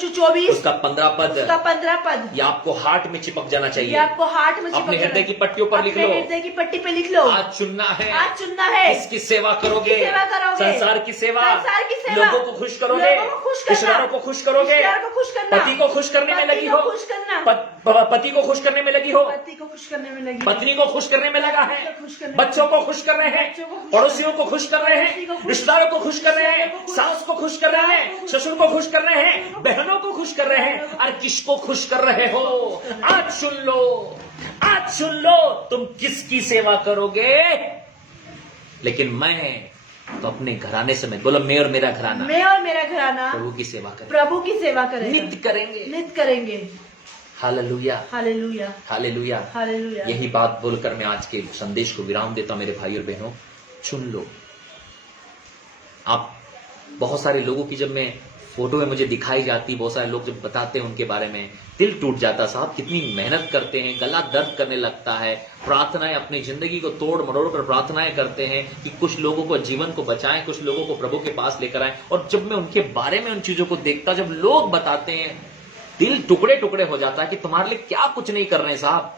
24 उसका 15 पद, उसका 15 पद ये आपको हार्ट में चिपक जाना चाहिए। ये आपको हार्ट में अपने हृदय की पट्टियों पर लिख लो। हृदय की पट्टी पे लिख लो। आज चुनना है, आज चुनना है। इसकी सेवा करोगे, सेवा करोगे, संसार की सेवा, संसार की सेवा, लोगों को खुश करोगे, लोगों को खुश करना, रिश्तेदारों को खुश करोगे, रिश्तेदारों को खुश करना, पति को खुश करने में लगी हो, खुश करना, पति को खुश करने में लगी हो, पति को खुश करने में लगी, पत्नी को खुश करने में लगा है, बच्चों को खुश कर रहे हैं, पड़ोसियों को खुश कर रहे हैं, रिश्तेदारों को खुश कर रहे हैं, सास को खुश कर रहे हैं, ससुर को खुश कर रहे हैं, बहनों को खुश कर रहे हैं, और किसको खुश कर रहे हो? आज सुन लो, आज सुन लो, तुम किसकी सेवा करोगे? लेकिन मैं तो अपने घराने समेत, बोलो मैं और मेरा घराना, मैं और मेरा घराना प्रभु की सेवा करें, प्रभु की सेवा करेंगे, नित्य करेंगे, नित्य करेंगे। Hallelujah, hallelujah, hallelujah, hallelujah. यही बात बोलकर मैं आज के संदेश को विराम देता हूं। मेरे भाई और बहनों, चुन लो। आप बहुत सारे लोगों की जब मैं फोटो में मुझे दिखाई जाती, बहुत सारे लोग जब बताते हैं उनके बारे में, दिल टूट जाता। साहब कितनी मेहनत करते हैं, गला दर्द करने लगता है, प्रार्थनाएं, अपनी जिंदगी को तोड़ मरोड़ कर प्रार्थनाएं करते हैं कि कुछ लोगों को जीवन को बचाएं, कुछ लोगों को प्रभु के पास लेकर आएं। और जब मैं उनके बारे में उन चीजों को देखता, जब लोग बताते हैं, दिल टुकड़े टुकड़े हो जाता है कि तुम्हारे लिए क्या कुछ नहीं कर रहे हैं साहब,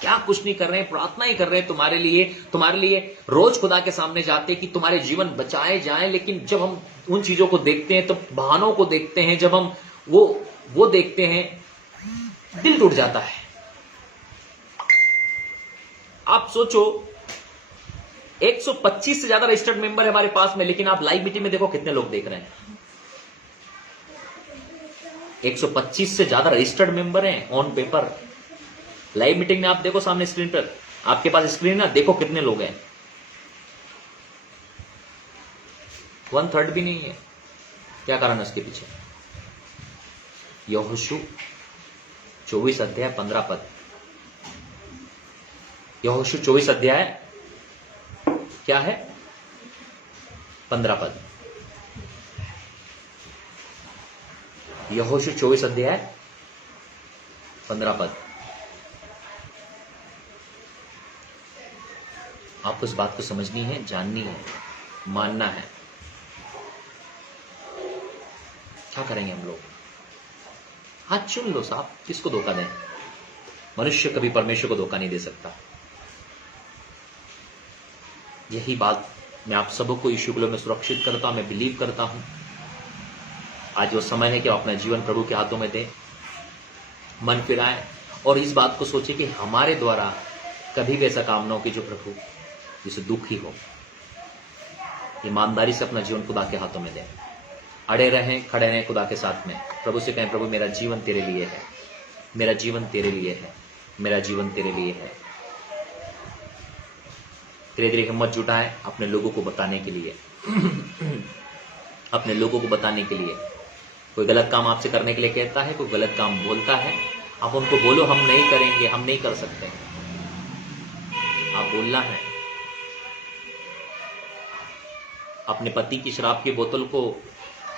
क्या कुछ नहीं कर रहे हैं, प्रार्थना ही कर रहे हैं तुम्हारे लिए रोज खुदा के सामने जाते हैं कि तुम्हारे जीवन बचाए जाएं। लेकिन जब हम उन चीजों को देखते हैं, तो बहानों को देखते हैं, जब हम वो देखते हैं, दिल टूट जाता है। आप सोचो 125 से ज्यादा रजिस्टर्ड मेंबर है हमारे पास में, लेकिन आप लाइव मीटिंग में देखो कितने लोग देख रहे हैं। 125 से ज्यादा रजिस्टर्ड मेंबर हैं ऑन पेपर। लाइव मीटिंग में आप देखो सामने स्क्रीन पर, आपके पास स्क्रीन है, देखो कितने लोग हैं। 1/3 भी नहीं है। क्या कारण है उसके पीछे? यहोशू 24 अध्याय 15 पद। यहोशू 24 अध्याय क्या है? 15 पद। यहोशू 24 अध्याय 15 पद। आपको इस बात को समझनी है, जाननी है, मानना है। क्या करेंगे हम लोग? हाथ चुन लो साहब, किसको धोखा दें? मनुष्य कभी परमेश्वर को धोखा नहीं दे सकता। यही बात मैं आप सबको यीशु के नाम में सुरक्षित करता हूं, मैं बिलीव करता हूं। आज वो समय है कि आप अपना जीवन प्रभु के हाथों में दें, मन फिराएं और इस बात को सोचें कि हमारे द्वारा कभी भी ऐसा काम ना हो कि जो प्रभु जिसे दुख ही हो। ईमानदारी से अपना जीवन खुदा के हाथों में दें, अड़े रहें, खड़े रहें खुदा के साथ में। प्रभु से कहें, प्रभु मेरा जीवन तेरे लिए है, मेरा जीवन तेरे लिए है, मेरा जीवन तेरे लिए है। धीरे धीरे हिम्मत जुटाएं अपने लोगों को बताने के लिए अपने लोगों को बताने के लिए। कोई गलत काम आपसे करने के लिए कहता है, कोई गलत काम बोलता है, आप उनको बोलो हम नहीं करेंगे, हम नहीं कर सकते। आप बोलना है। अपने पति की शराब की बोतल को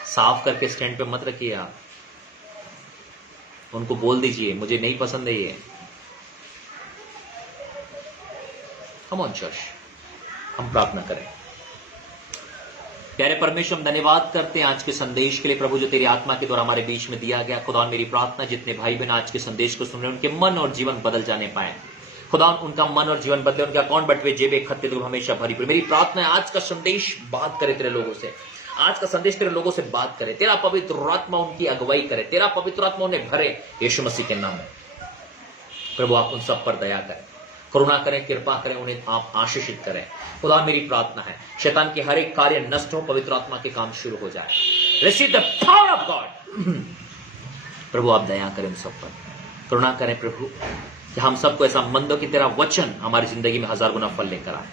साफ करके स्टैंड पे मत रखिए। आप उनको बोल दीजिए मुझे नहीं पसंद है ये। कम ऑन चर्च, हम प्रार्थना करें। प्यारे परमेश्वर, हम धन्यवाद करते हैं आज के संदेश के लिए प्रभु, जो तेरी आत्मा के द्वारा हमारे बीच में दिया गया। खुदा मेरी प्रार्थना, जितने भाई बहन आज के संदेश को सुन रहे हैं, उनके मन और जीवन बदल जाने पाए। खुदा उनका मन और जीवन बदले, उनके अकाउंट बटवे, जेबे खत्ते लोग हमेशा भरी पड़ी। मेरी प्रार्थना है आज का संदेश बात करे तेरे लोगों से, आज का संदेश तेरे लोगों से बात करे। तेरा पवित्र आत्मा उनकी अगुवाई करे, तेरा पवित्र आत्मा उन्हें भरे यीशु मसीह के नाम में। प्रभु आप उन सब पर दया करें, करुणा करें, कृपा करें, उन्हें आप आशीषित करें। खुदा मेरी प्रार्थना है शैतान के हर एक कार्य नष्ट हो, पवित्र आत्मा के काम शुरू हो जाए। Receive the power of God. प्रभु आप दया करें उन सब पर, करुणा करें प्रभु, कि हम सबको ऐसा मन दो कि तेरा वचन हमारी जिंदगी में 1000 गुना फल लेकर आए।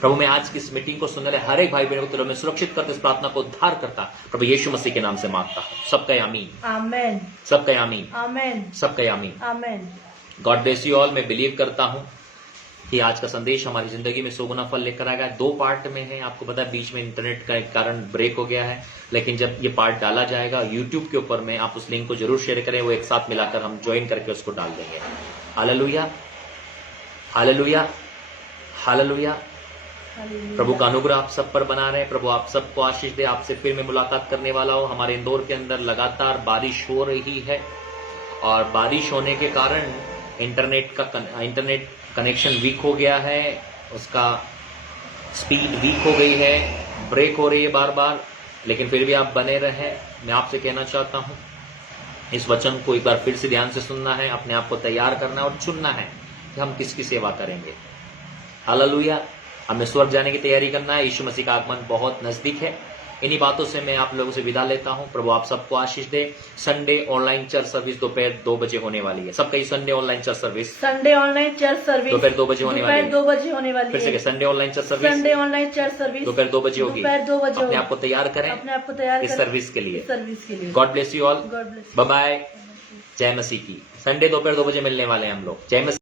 प्रभु मैं आज की इस मीटिंग को सुनने वाले हर एक भाई बहन को तेरे में सुरक्षित करते, इस प्रार्थना को उद्धार करता प्रभु यीशु मसीह के नाम से मांगता हूं। सबका आमीन, आमेन, सबका आमीन, आमेन, सबका आमीन। आमेन। God bless you all. मैं बिलीव करता हूं कि आज का संदेश हमारी जिंदगी में 100 गुना फल लेकर आएगा। 2 पार्ट में है, आपको पता है बीच में इंटरनेट का कारण ब्रेक हो गया है, लेकिन जब ये पार्ट डाला जाएगा यूट्यूब के ऊपर में, आप उस लिंक को जरूर शेयर करें, वो एक साथ मिलाकर हम ज्वाइन करके उसको डाल देंगे। Hallelujah, hallelujah, hallelujah. प्रभु का अनुग्रह आप सब पर बना रहे। प्रभु आप सबको आशीष दे। आपसे फिर मैं मुलाकात करने वाला हूं। हमारे इंदौर के अंदर लगातार बारिश हो रही है और बारिश होने के कारण इंटरनेट कनेक्शन वीक हो गया है, उसका स्पीड वीक हो गई है, ब्रेक हो रही है बार बार, लेकिन फिर भी आप बने रहें। मैं आपसे कहना चाहता हूं, इस वचन को एक बार फिर से ध्यान से सुनना है, अपने आप को तैयार करना है और चुनना है कि हम किसकी सेवा करेंगे। हालेलुया। हमें स्वर्ग जाने की तैयारी करना है। यीशु मसीह का आगमन बहुत नजदीक है। इन्हीं बातों से मैं आप लोगों से विदा लेता हूं। प्रभु आप सबको आशीष दे। संडे ऑनलाइन चर्च सर्विस दोपहर 2 बजे होने वाली है। सबका संडे ऑनलाइन चर्च सर्विस दोपहर 2 बजे होने वाली है। फिर से संडे ऑनलाइन चर्च सर्विस दोपहर 2 बजे होगी। अपने आप को तैयार करें इस सर्विस के लिए। God bless you all. Bye bye. जय मसीह की। संडे दोपहर 2 बजे मिलने वाले हैं हम लोग। जय मसीह।